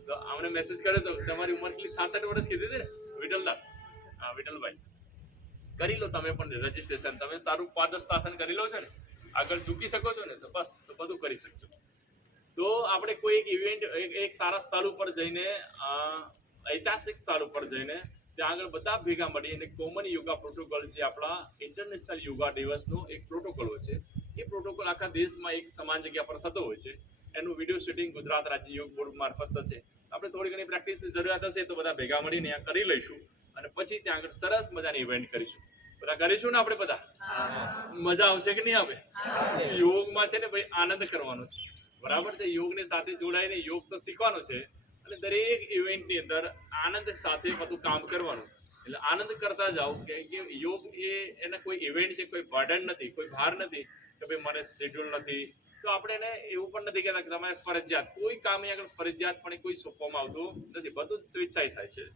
તો અમને મેસેજ કર્યો તો તમારી ઉંમર કેટલી? 66 વર્ષ કીધી હતી ને, વિઠ્ઠલદાસ? હા, વિઠ્ઠલભાઈ, કરી લો તમે પણ રજીસ્ટ્રેશન. તમે સારું પાદસ્તાસન કરી લો છો ને, આગળ ઝૂકી શકો છો ને, તો બસ તો બધું કરી શકશો. તો આપણે કોઈ એક ઇવેન્ટ એક સારા સ્થળ ઉપર જઈને, ઐતિહાસિક સ્થળ ઉપર જઈને ત્યાં આગળ બધા ભેગા મળી અને કોમન યોગા પ્રોટોકોલ, જે આપણા ઇન્ટરનેશનલ યોગા દિવસનો એક પ્રોટોકોલ હોય છે, એ પ્રોટોકોલ આખા દેશમાં એક સમાન જગ્યા પર થતો હોય છે. એનું વિડીયો શૂટિંગ ગુજરાત રાજ્ય યોગ બોર્ડ મારફત થશે. આપણે થોડી ઘણી પ્રેક્ટિસની જરૂરિયાત હશે તો બધા ભેગા મળીને અહીંયા કરી લઈશું અને પછી ત્યાં આગળ સરસ મજાની ઇવેન્ટ કરીશું. બધા કરીશું ને? આપણે બધા મજા આવશે કે નહીં આવે? યોગમાં છે ને ભાઈ આનંદ કરવાનો છે, બરાબર છે. યોગની સાથે જોડાઈને યોગ તો શીખવાનો છે અને દરેક ઇવેન્ટની અંદર આનંદ સાથે બધું કામ કરવાનું. એટલે આનંદ કરતા જાઓ કે યોગ એને કોઈ ઇવેન્ટ છે, કોઈ બર્ડન નથી, કોઈ ભાર નથી કે ભાઈ મને શેડ્યુલ નથી. તો આપણે એને એવું પણ નથી કહેતા કે તમારે ફરજિયાત કોઈ કામ આગળ ફરજિયાત પણ કોઈ સોંપવામાં આવતું નથી, બધું જ સ્વેચ્છાએ થાય છે.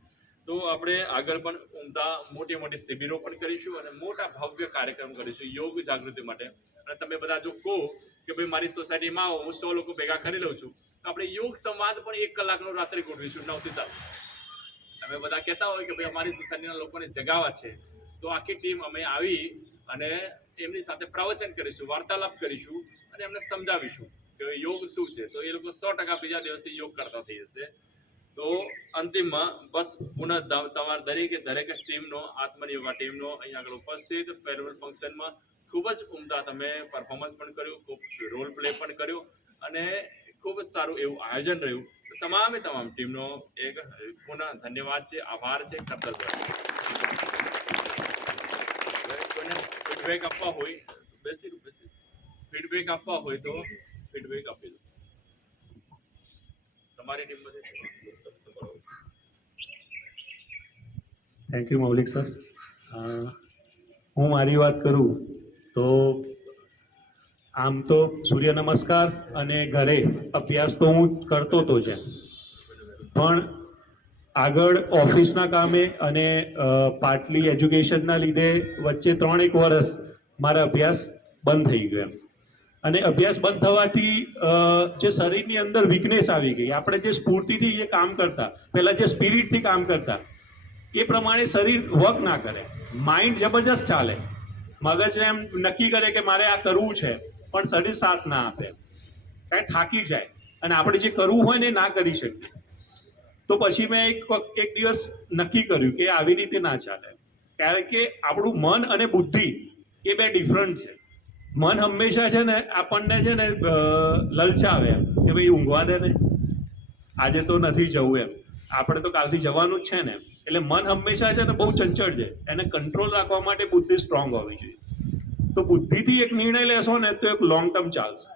તો આપણે આગળ પણ ઉમદા મોટી શિબિરો પણ કરીશું અને મોટા ભવ્ય કાર્યક્રમ કરીશું યોગ જાગૃતિ માટે. અને તમે બધા જો કહો કે ભાઈ મારી સોસાયટીમાં આવો, હું 100 લોકો ભેગા કરી લઉં છું, તો આપણે યોગ સંવાદ પણ 1 કલાકનો રાત્રે ગોઠવીશું 9 થી 10. તમે બધા કહેતા હોય કે ભાઈ અમારી સોસાયટીના લોકોને જગાવવા છે, તો આખી ટીમ અમે આવી અને એમની સાથે પ્રવચન કરીશું, વાર્તાલાપ કરીશું અને એમને સમજાવીશું કે યોગ શું છે. તો એ લોકો 100% બીજા દિવસથી યોગ કરતા થઈ જશે. તો તો અંતિમમાં બસ પુનઃ તમારા દરેક ટીમનો આત્મનિયોગા ટીમનો અહીંયા આગળ ઉપસ્થિત ફેરવેલ ફંક્શનમાં ખૂબ જ ઉમદા તમે પરફોર્મન્સ પણ કર્યું, ખૂબ રોલ પ્લે પણ કર્યો અને ખૂબ જ સારું એવું આયોજન રહ્યું. તમામ ટીમનો એક પુનઃ ધન્યવાદ છે, આભાર છે, કર્તવ્ય. કોઈને ફીડબેક આપવા હોય ફીડબેક આપવા હોય તો ફીડબેક આપી દો. તમારી ટીમમાંથી થેન્ક યુ મૌલિક સર. હું મારી વાત કરું તો આમ તો સૂર્ય નમસ્કાર અને ઘરે અભ્યાસ તો હું કરતો તો છે, પણ આગળ ઓફિસના કામે અને પાટલી એજ્યુકેશનના લીધે વચ્ચે 3-1 વર્ષ મારા અભ્યાસ બંધ થઈ ગયો એમ. અને અભ્યાસ બંધ થવાથી જે શરીરની અંદર વીકનેસ આવી ગઈ. આપણે જે સ્ફૂર્તિથી જે કામ કરતા, પહેલાં જે સ્પિરિટથી કામ કરતા એ પ્રમાણે શરીર વર્ક ના કરે, માઇન્ડ જબરજસ્ત ચાલે, મગજ એમ નક્કી કરે કે મારે આ કરવું છે, પણ શરીર સાથ ના આપે, કાંઈ થાકી જાય અને આપણે જે કરવું હોય ને એ ના કરી શકીએ. તો પછી મેં એક દિવસ નક્કી કર્યું કે આવી રીતે ના ચાલે, કારણ કે આપણું મન અને બુદ્ધિ એ બે ડિફરન્ટ છે. મન હંમેશા છે ને આપણને છે ને લલચાવે કે ભાઈ ઊંઘવા દે ને, આજે તો નથી જવું એમ, આપણે તો કાલથી જવાનું જ છે ને. એટલે મન હંમેશા છે ને બહુ ચંચળ છે, એને કંટ્રોલ રાખવા માટે બુદ્ધિ સ્ટ્રોંગ હોવી જોઈએ. તો બુદ્ધિથી એક નિર્ણય લેશો ને તો એક લોંગ ટર્મ ચાલશે.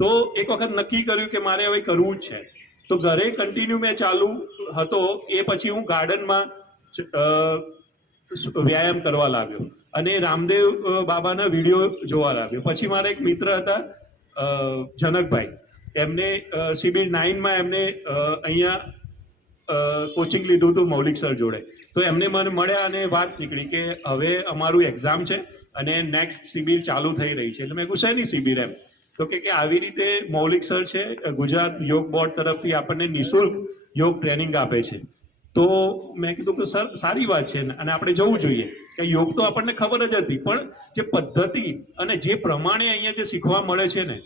તો એક વખત નક્કી કર્યું કે મારે હવે કરવું જ છે. તો ઘરે કન્ટિન્યુ મેં ચાલુ હતો. એ પછી હું ગાર્ડનમાં વ્યાયામ કરવા લાગ્યો અને રામદેવ બાબાના વિડીયો જોવા લાગ્યો. પછી મારા એક મિત્ર હતા જનકભાઈ, એમને સિબિલ 9માં એમને અહીંયા કોચિંગ લીધું હતું મૌલિક સર જોડે. તો એમને મને મળ્યા અને વાત નીકળી કે હવે અમારું એક્ઝામ છે અને નેક્સ્ટ સિબિલ ચાલુ થઈ રહી છે. એટલે મેં કહ્યું શેની સિબિલ એમ? તો કે આવી રીતે મૌલિક સર છે, ગુજરાત યોગ બોર્ડ તરફથી આપણને નિઃશુલ્ક યોગ ટ્રેનિંગ આપે છે. તો મેં કીધું કે સર સારી વાત છે અને આપણે જવું જોઈએ. કે યોગ તો આપણને ખબર જ હતી, પણ જે પદ્ધતિ અને જે પ્રમાણે અહીંયા જે શીખવા મળે છે ને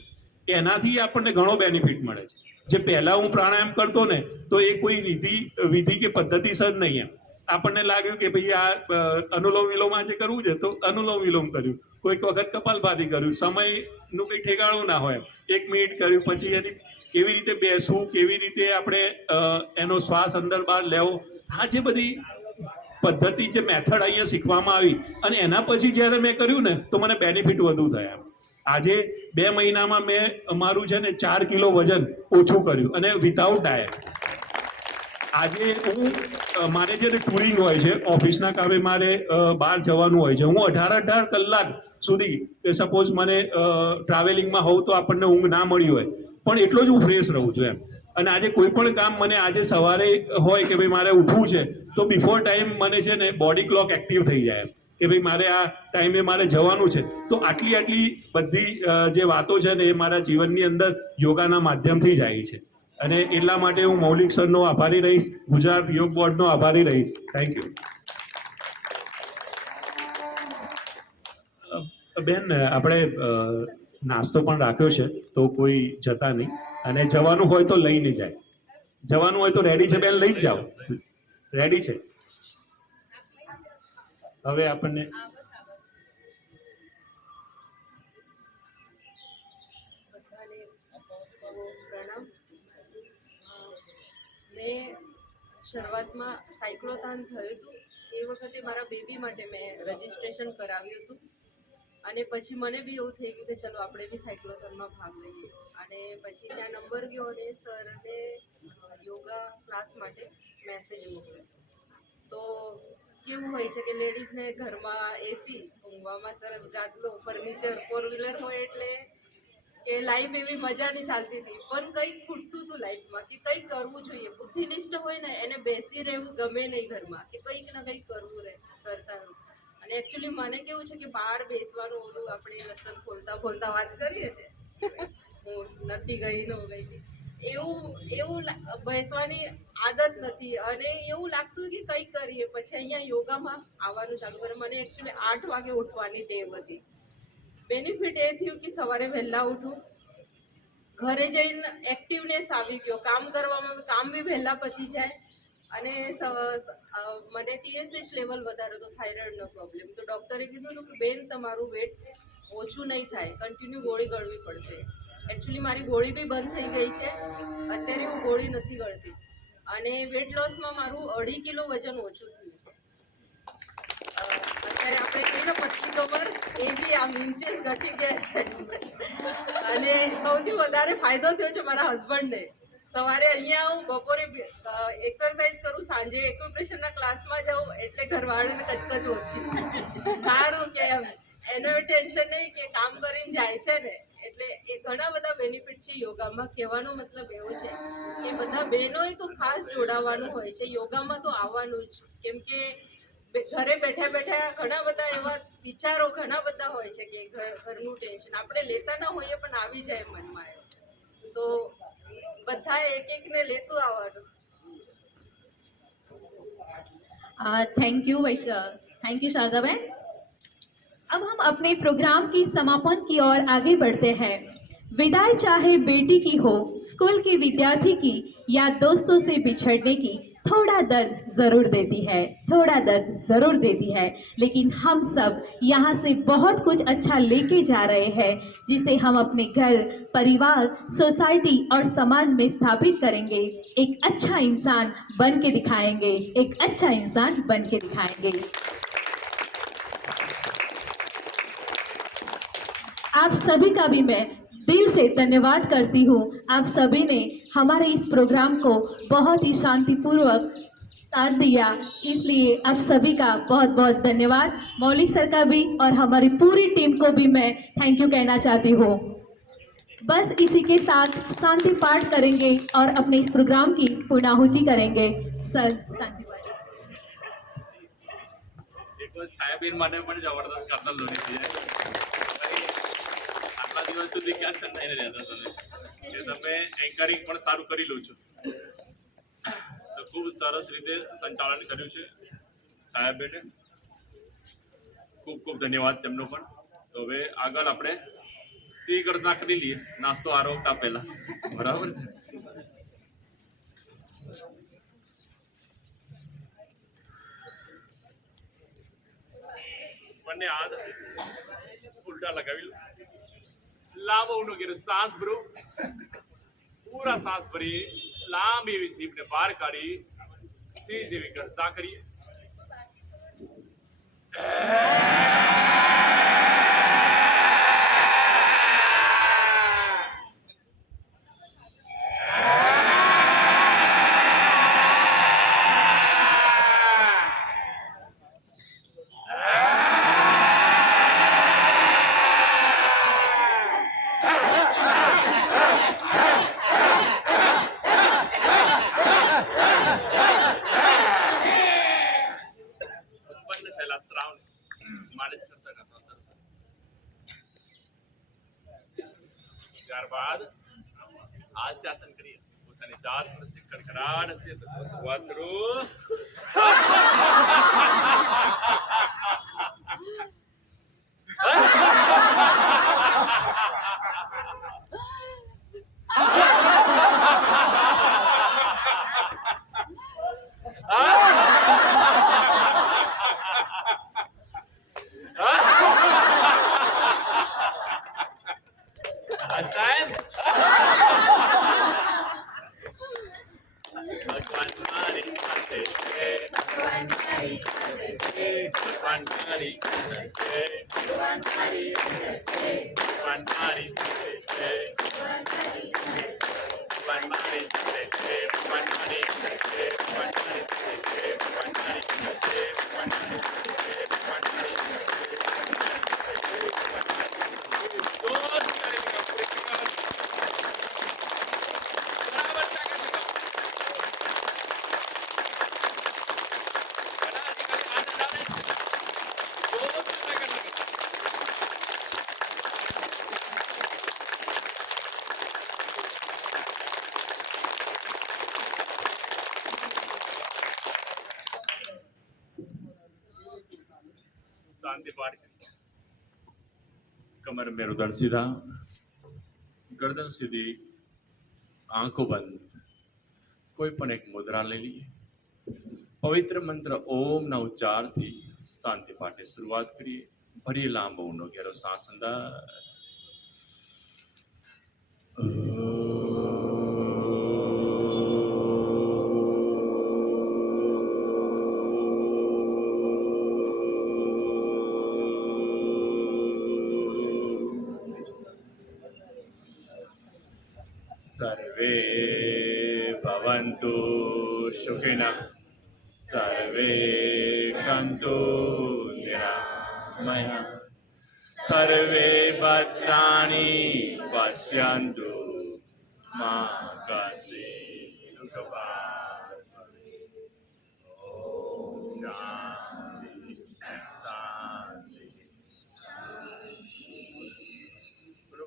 એનાથી આપણને ઘણો બેનિફિટ મળે છે. જે પહેલાં હું પ્રાણાયામ કરતો ને તો એ કોઈ વિધિ કે પદ્ધતિસર નહીં એમ. આપણને લાગ્યું કે ભાઈ આ અનુલોમ વિલોમ આજે કરવું છે તો અનુલોમ વિલોમ કર્યું, કોઈક વખત કપાલભાતી કર્યું, સમયનું કંઈ ઠેકાણું ના હોય, 1 મિનિટ કર્યું, પછી એની કેવી રીતે બેસવું, કેવી રીતે આપણે એનો શ્વાસ અંદર બહાર લેવો, આ જે બધી પદ્ધતિ જે મેથડ અહીંયા શીખવામાં આવી અને એના પછી જ્યારે મેં કર્યું ને તો મને બેનિફિટ વધુ થયા. આજે 2 મહિનામાં મેં અમારું છે ને 4 કિલો વજન ઓછું કર્યું અને વિધાઉટ ડાયટ. આજે હું મારે જે ટુરિંગ હોય છે, ઓફિસના કામે મારે બહાર જવાનું હોય છે, હું 18 કલાક સુધી સપોઝ મને ટ્રાવેલિંગમાં હોઉં તો આપણને ઊંઘ ના મળી હોય, પણ એટલો જ હું ફ્રેશ રહું છું એમ. અને આજે કોઈ પણ કામ મને આજે સવારે હોય કે ભાઈ મારે ઉઠવું છે તો બિફોર ટાઈમ મને છે ને બોડી ક્લોક એક્ટિવ થઈ જાય કે ભાઈ મારે આ ટાઈમે મારે જવાનું છે. તો આટલી બધી જે વાતો છે ને એ મારા જીવનની અંદર યોગાના માધ્યમથી જાય છે. અને એટલા માટે હું મૌલિક સરનો આભારી રહીશ, ગુજરાત યોગ બોર્ડનો આભારી રહીશ. Thank you. બેન, આપણે નાસ્તો પણ રાખ્યો છે તો કોઈ જતા નહીં, અને જવાનું હોય તો લઈને જાય. જવાનું હોય તો રેડી છે બેન? લઈ જ જાઓ. રેડી છે. હવે આપણને પ્રણામ. મેં શરૂઆતમાં સાયક્લોથોન થયું હતું એ વખતે મારા બેબી માટે મેં રજીસ્ટ્રેશન કરાવ્યું હતું અને પછી મને બી એવું થઈ ગયું કે ચલો આપણે બી સાયક્લોથોનમાં ભાગ લઈએ. અને પછી ત્યાં નંબર ગયો અને સરને યોગા ક્લાસ માટે મેસેજ મોકલ્યો. તો કેવું હોય છે કે લેડીઝને ઘરમાં એસી, ઊંઘવામાં સરસ ગાદલો, ફર્નિચર, 4 વ્હીલર હોય એટલે કે લાઈફ એવી મજાની ચાલતી હતી, પણ કંઈક ખૂટતું હતું લાઈફમાં કે કંઈક કરવું જોઈએ. બુદ્ધિનિષ્ઠ હોય ને એને બેસી રહેવું ગમે નહીં ઘરમાં, કે કંઈક ને કંઈક કરતા રહું. અને એકચ્યુઅલી મને કેવું છે કે બહાર બેસવાનું ઓલું આપણે લસણ ખોલતા વાત કરીએ ને, હું નથી ગઈ ન ગઈ એવું બેસવાની આદત નથી. અને એવું લાગતું કે કંઈક કરીએ. પછી અહીંયા યોગામાં આવવાનું ચાલુ કરે. મને એકચ્યુઅલી 8 વાગે ઉઠવાની ટેવ હતી. બેનિફિટ એ થયું કે સવારે વહેલા ઉઠું, ઘરે જઈને એક્ટિવનેસ આવી ગયો, કામ કરવામાં કામ બી વહેલા પતી જાય. અને મને TSH લેવલ વધારે હતો, થાઇરોઇડનો પ્રોબ્લેમ. તો ડૉક્ટરે કીધું હતું કે બેન તમારું વેટ ઓછું નહીં થાય, કન્ટિન્યુ ગોળી ગળવી પડશે. એકચ્યુઅલી મારી ગોળી બી બંધ થઈ ગઈ છે, અત્યારે હું ગોળી નથી ગળતી. અને વેટ લોસમાં મારું 2.5 કિલો વજન ઓછું થયું છે. અત્યારે આપણે કહીએ ને પતલી કમર, એ બી આમ ઇન્ચેસ ઘટી ગયા છે. અને સૌથી વધારે ફાયદો થયો છે મારા હસબન્ડને. સવારે અહીંયા આવું, બપોરે એક્સરસાઇઝ કરું, સાંજે એક્યુપ્રેશરના ક્લાસમાં જાઉં, એટલે ઘરવાળાને કચકચ ઓછી. સારું કે એનો ટેન્શન નહીં કે કામ કરીને જાય છે ને, એટલે એ ઘણા બધા બેનિફિટ છે યોગામાં. કહેવાનો મતલબ એવો છે કે બધા બહેનોએ તો ખાસ જોડાવાનું હોય છે યોગામાં, તો આવવાનું જ. કેમ કે ઘરે બેઠા બેઠા ઘણા બધા એવા વિચારો ઘણા બધા હોય છે કે ઘરનું ટેન્શન આપણે લેતા ના હોઈએ પણ આવી જાય મનમાં. તો બધા એક એકને લેતું આવવાનું. Thank you thank you Sharda बहन। अब हम अपने प्रोग्राम की समापन की ओर आगे बढ़ते हैं। विदाई चाहे बेटी की हो, स्कूल के विद्यार्थी की या दोस्तों से बिछड़ने की, थोड़ा दर्द जरूर देती है, थोड़ा दर्द जरूर देती है, लेकिन हम सब यहाँ से बहुत कुछ अच्छा लेके जा रहे हैं, जिसे हम अपने घर, परिवार, सोसाइटी और समाज में स्थापित करेंगे। एक अच्छा इंसान बन के दिखाएंगे, एक अच्छा इंसान बन के दिखाएंगे। आप सभी का भी मैं दिल से धन्यवाद करती हूँ। आप सभी ने हमारे इस प्रोग्राम को बहुत ही शांतिपूर्वक साथ दिया, इसलिए आप सभी का बहुत बहुत धन्यवाद। मौलिक सर का भी और हमारी पूरी टीम को भी मैं थैंक यू कहना चाहती हूँ। बस इसी के साथ शांति पाठ करेंगे और अपने इस प्रोग्राम की पूर्णाहुति करेंगे। सर शांति पाठ। देखो छायाबेन माटे पण जबरदस्त कर्नल लोणी થઈ જાય. આટલા દિવસ સુધી ક્યાં સંતાઈને રહેતા તમે કે તમે એન્કરિંગ પણ સારું કરી લો છો, તો ખૂબ સરસ રીતે સંચાલન કર્યું છે છાયાબેને. ખૂબ ખૂબ ધન્યવાદ તેમનો પણ. તો હવે આગળ આપણે સી કરતા કરી લઈએ, નાસ્તો આરોગતા પહેલા, બરાબર છે? બંને હાથ ઉલટા લગાવી લો. લાંબો ઊંડો કર્યો, શ્વાસ ભરો, પૂરા શ્વાસ ભરી લાંબી એવી જીભને બહાર કાઢી સી જેવી ગરજના કરીએ. ત્યારબાદ હાસ્યાસન કરીએ. પોતાની જાત પર કડકડાટ હશે તો શરૂઆત કરો. शांति पाठ कमर में उधर सीधा, गर्दन सीधी, आंखों बंद, कोई पण एक मुद्रा ले लीजिए। पवित्र मंत्र ओम ना उच्चार थी शांति पाठे शुरुआत करिए। भरिए लांबो ऊंडो गहरो सांस अंदर। सर्वे भवन्तु सुखिनः, सर्वे सन्तु निरामयाः, सर्वे भद्राणि पश्यन्तु मा कश्चित् दुःखभाग् भवेत्। ॐ शान्ति शान्ति।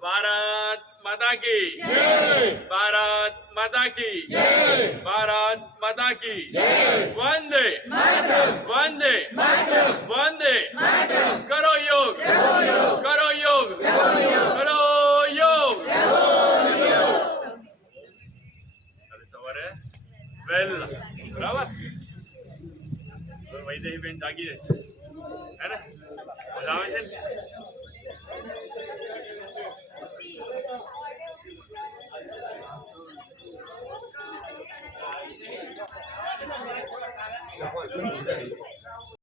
भारत माता की जय, भारत माता की जय, भारत माता की जय। वंदे मातरम, वंदे मातरम, वंदे मातरम। करो योग, करो योग, करो योग, करो योग। अरे सवारे वेल बराबर वैदेही बेन जागी है ना, मजा આવે છે ને?